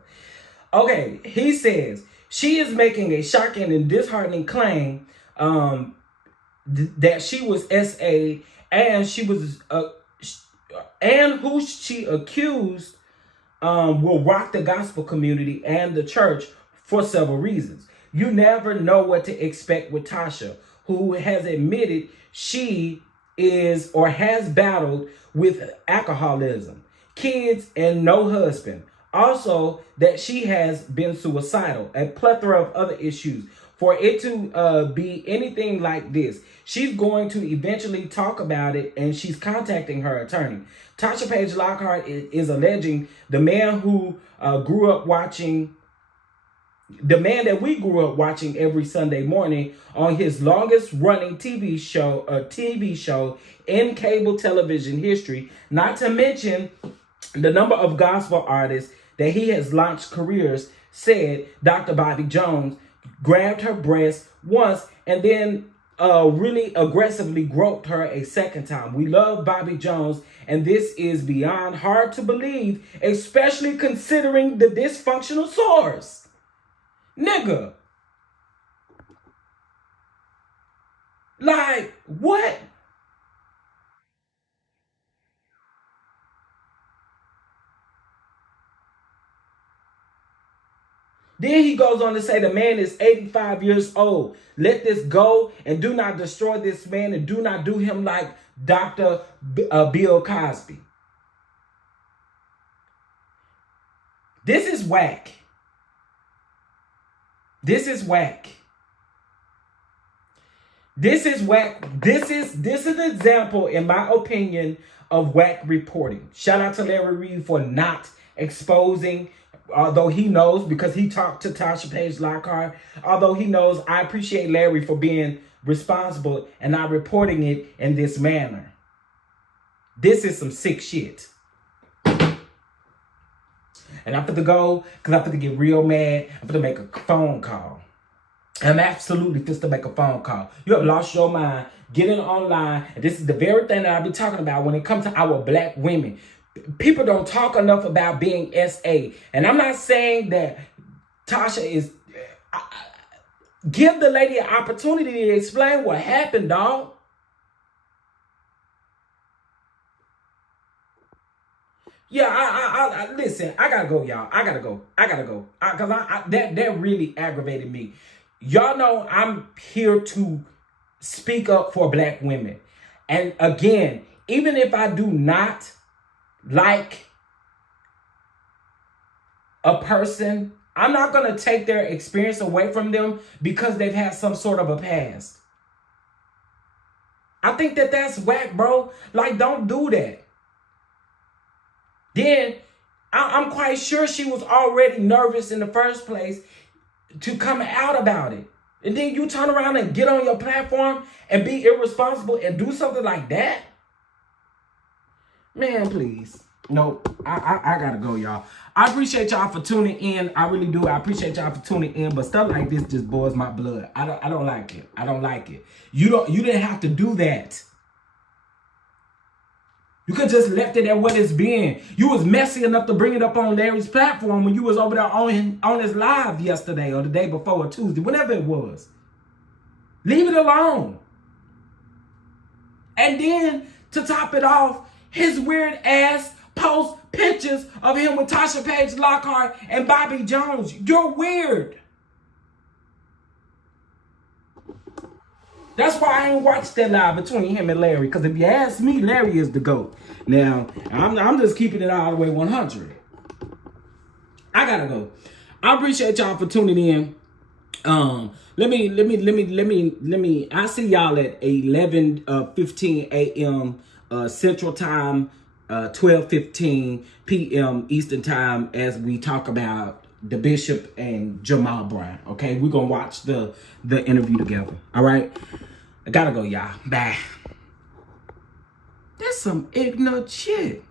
Okay, he says she is making a shocking and disheartening claim that she was SA and she was and who she accused will rock the gospel community and the church for several reasons. You never know what to expect with Tasha, who has admitted she is or has battled with alcoholism, kids, and no husband. Also, that she has been suicidal, a plethora of other issues. For it to be anything like this, she's going to eventually talk about it, and she's contacting her attorney. Tasha Page Lockhart is alleging the man who grew up watching, the man that we grew up watching every Sunday morning on his longest running TV show in cable television history, not to mention the number of gospel artists that he has launched careers, said Dr. Bobby Jones grabbed her breast once and then really aggressively groped her a second time. We love Bobby Jones, and this is beyond hard to believe, especially considering the dysfunctional source. Nigga. Like, what? Then he goes on to say the man is 85 years old. Let this go and do not destroy this man and do not do him like Dr. Bill Cosby. This is whack. This is whack. This is whack. This is an example, in my opinion, of whack reporting. Shout out to Larry Reed for not exposing, although he knows, because he talked to Tasha Page Lockhart. Although he knows, I appreciate Larry for being responsible and not reporting it in this manner. This is some sick shit. And I'm finna go, because I'm finna get real mad. I'm finna make a phone call. I'm absolutely finna make a phone call. You have lost your mind. Getting online. And this is the very thing that I've been talking about when it comes to our black women. People don't talk enough about being SA. And I'm not saying that Tasha is... give the lady an opportunity to explain what happened, dog. Yeah, I listen, I gotta go, y'all. I gotta go. Because that really aggravated me. Y'all know I'm here to speak up for black women. And again, even if I do not like a person, I'm not going to take their experience away from them because they've had some sort of a past. I think that that's whack, bro. Like, don't do that. Then, I'm quite sure she was already nervous in the first place to come out about it. And then you turn around and get on your platform and be irresponsible and do something like that? Man, please. Nope. I gotta go, y'all. I appreciate y'all for tuning in. I really do. I appreciate y'all for tuning in. But stuff like this just boils my blood. I don't like it. I don't like it. You didn't have to do that. You could just left it at what it's been. You was messy enough to bring it up on Larry's platform when you was over there on his live yesterday or the day before or Tuesday, whatever it was. Leave it alone. And then to top it off, his weird ass post pictures of him with Tasha Page Lockhart and Bobby Jones. You're weird. That's why I ain't watched that live between him and Larry. Because if you ask me, Larry is the GOAT. Now, I'm just keeping it all the way 100. I gotta go. I appreciate y'all for tuning in. Let me. I see y'all at 11:15 a.m. Central Time, 12:15 p.m. Eastern Time as we talk about the Bishop and Jamal Brown. Okay, we're gonna watch the interview together. All right, I gotta go, y'all. Bye. That's some ignorant shit.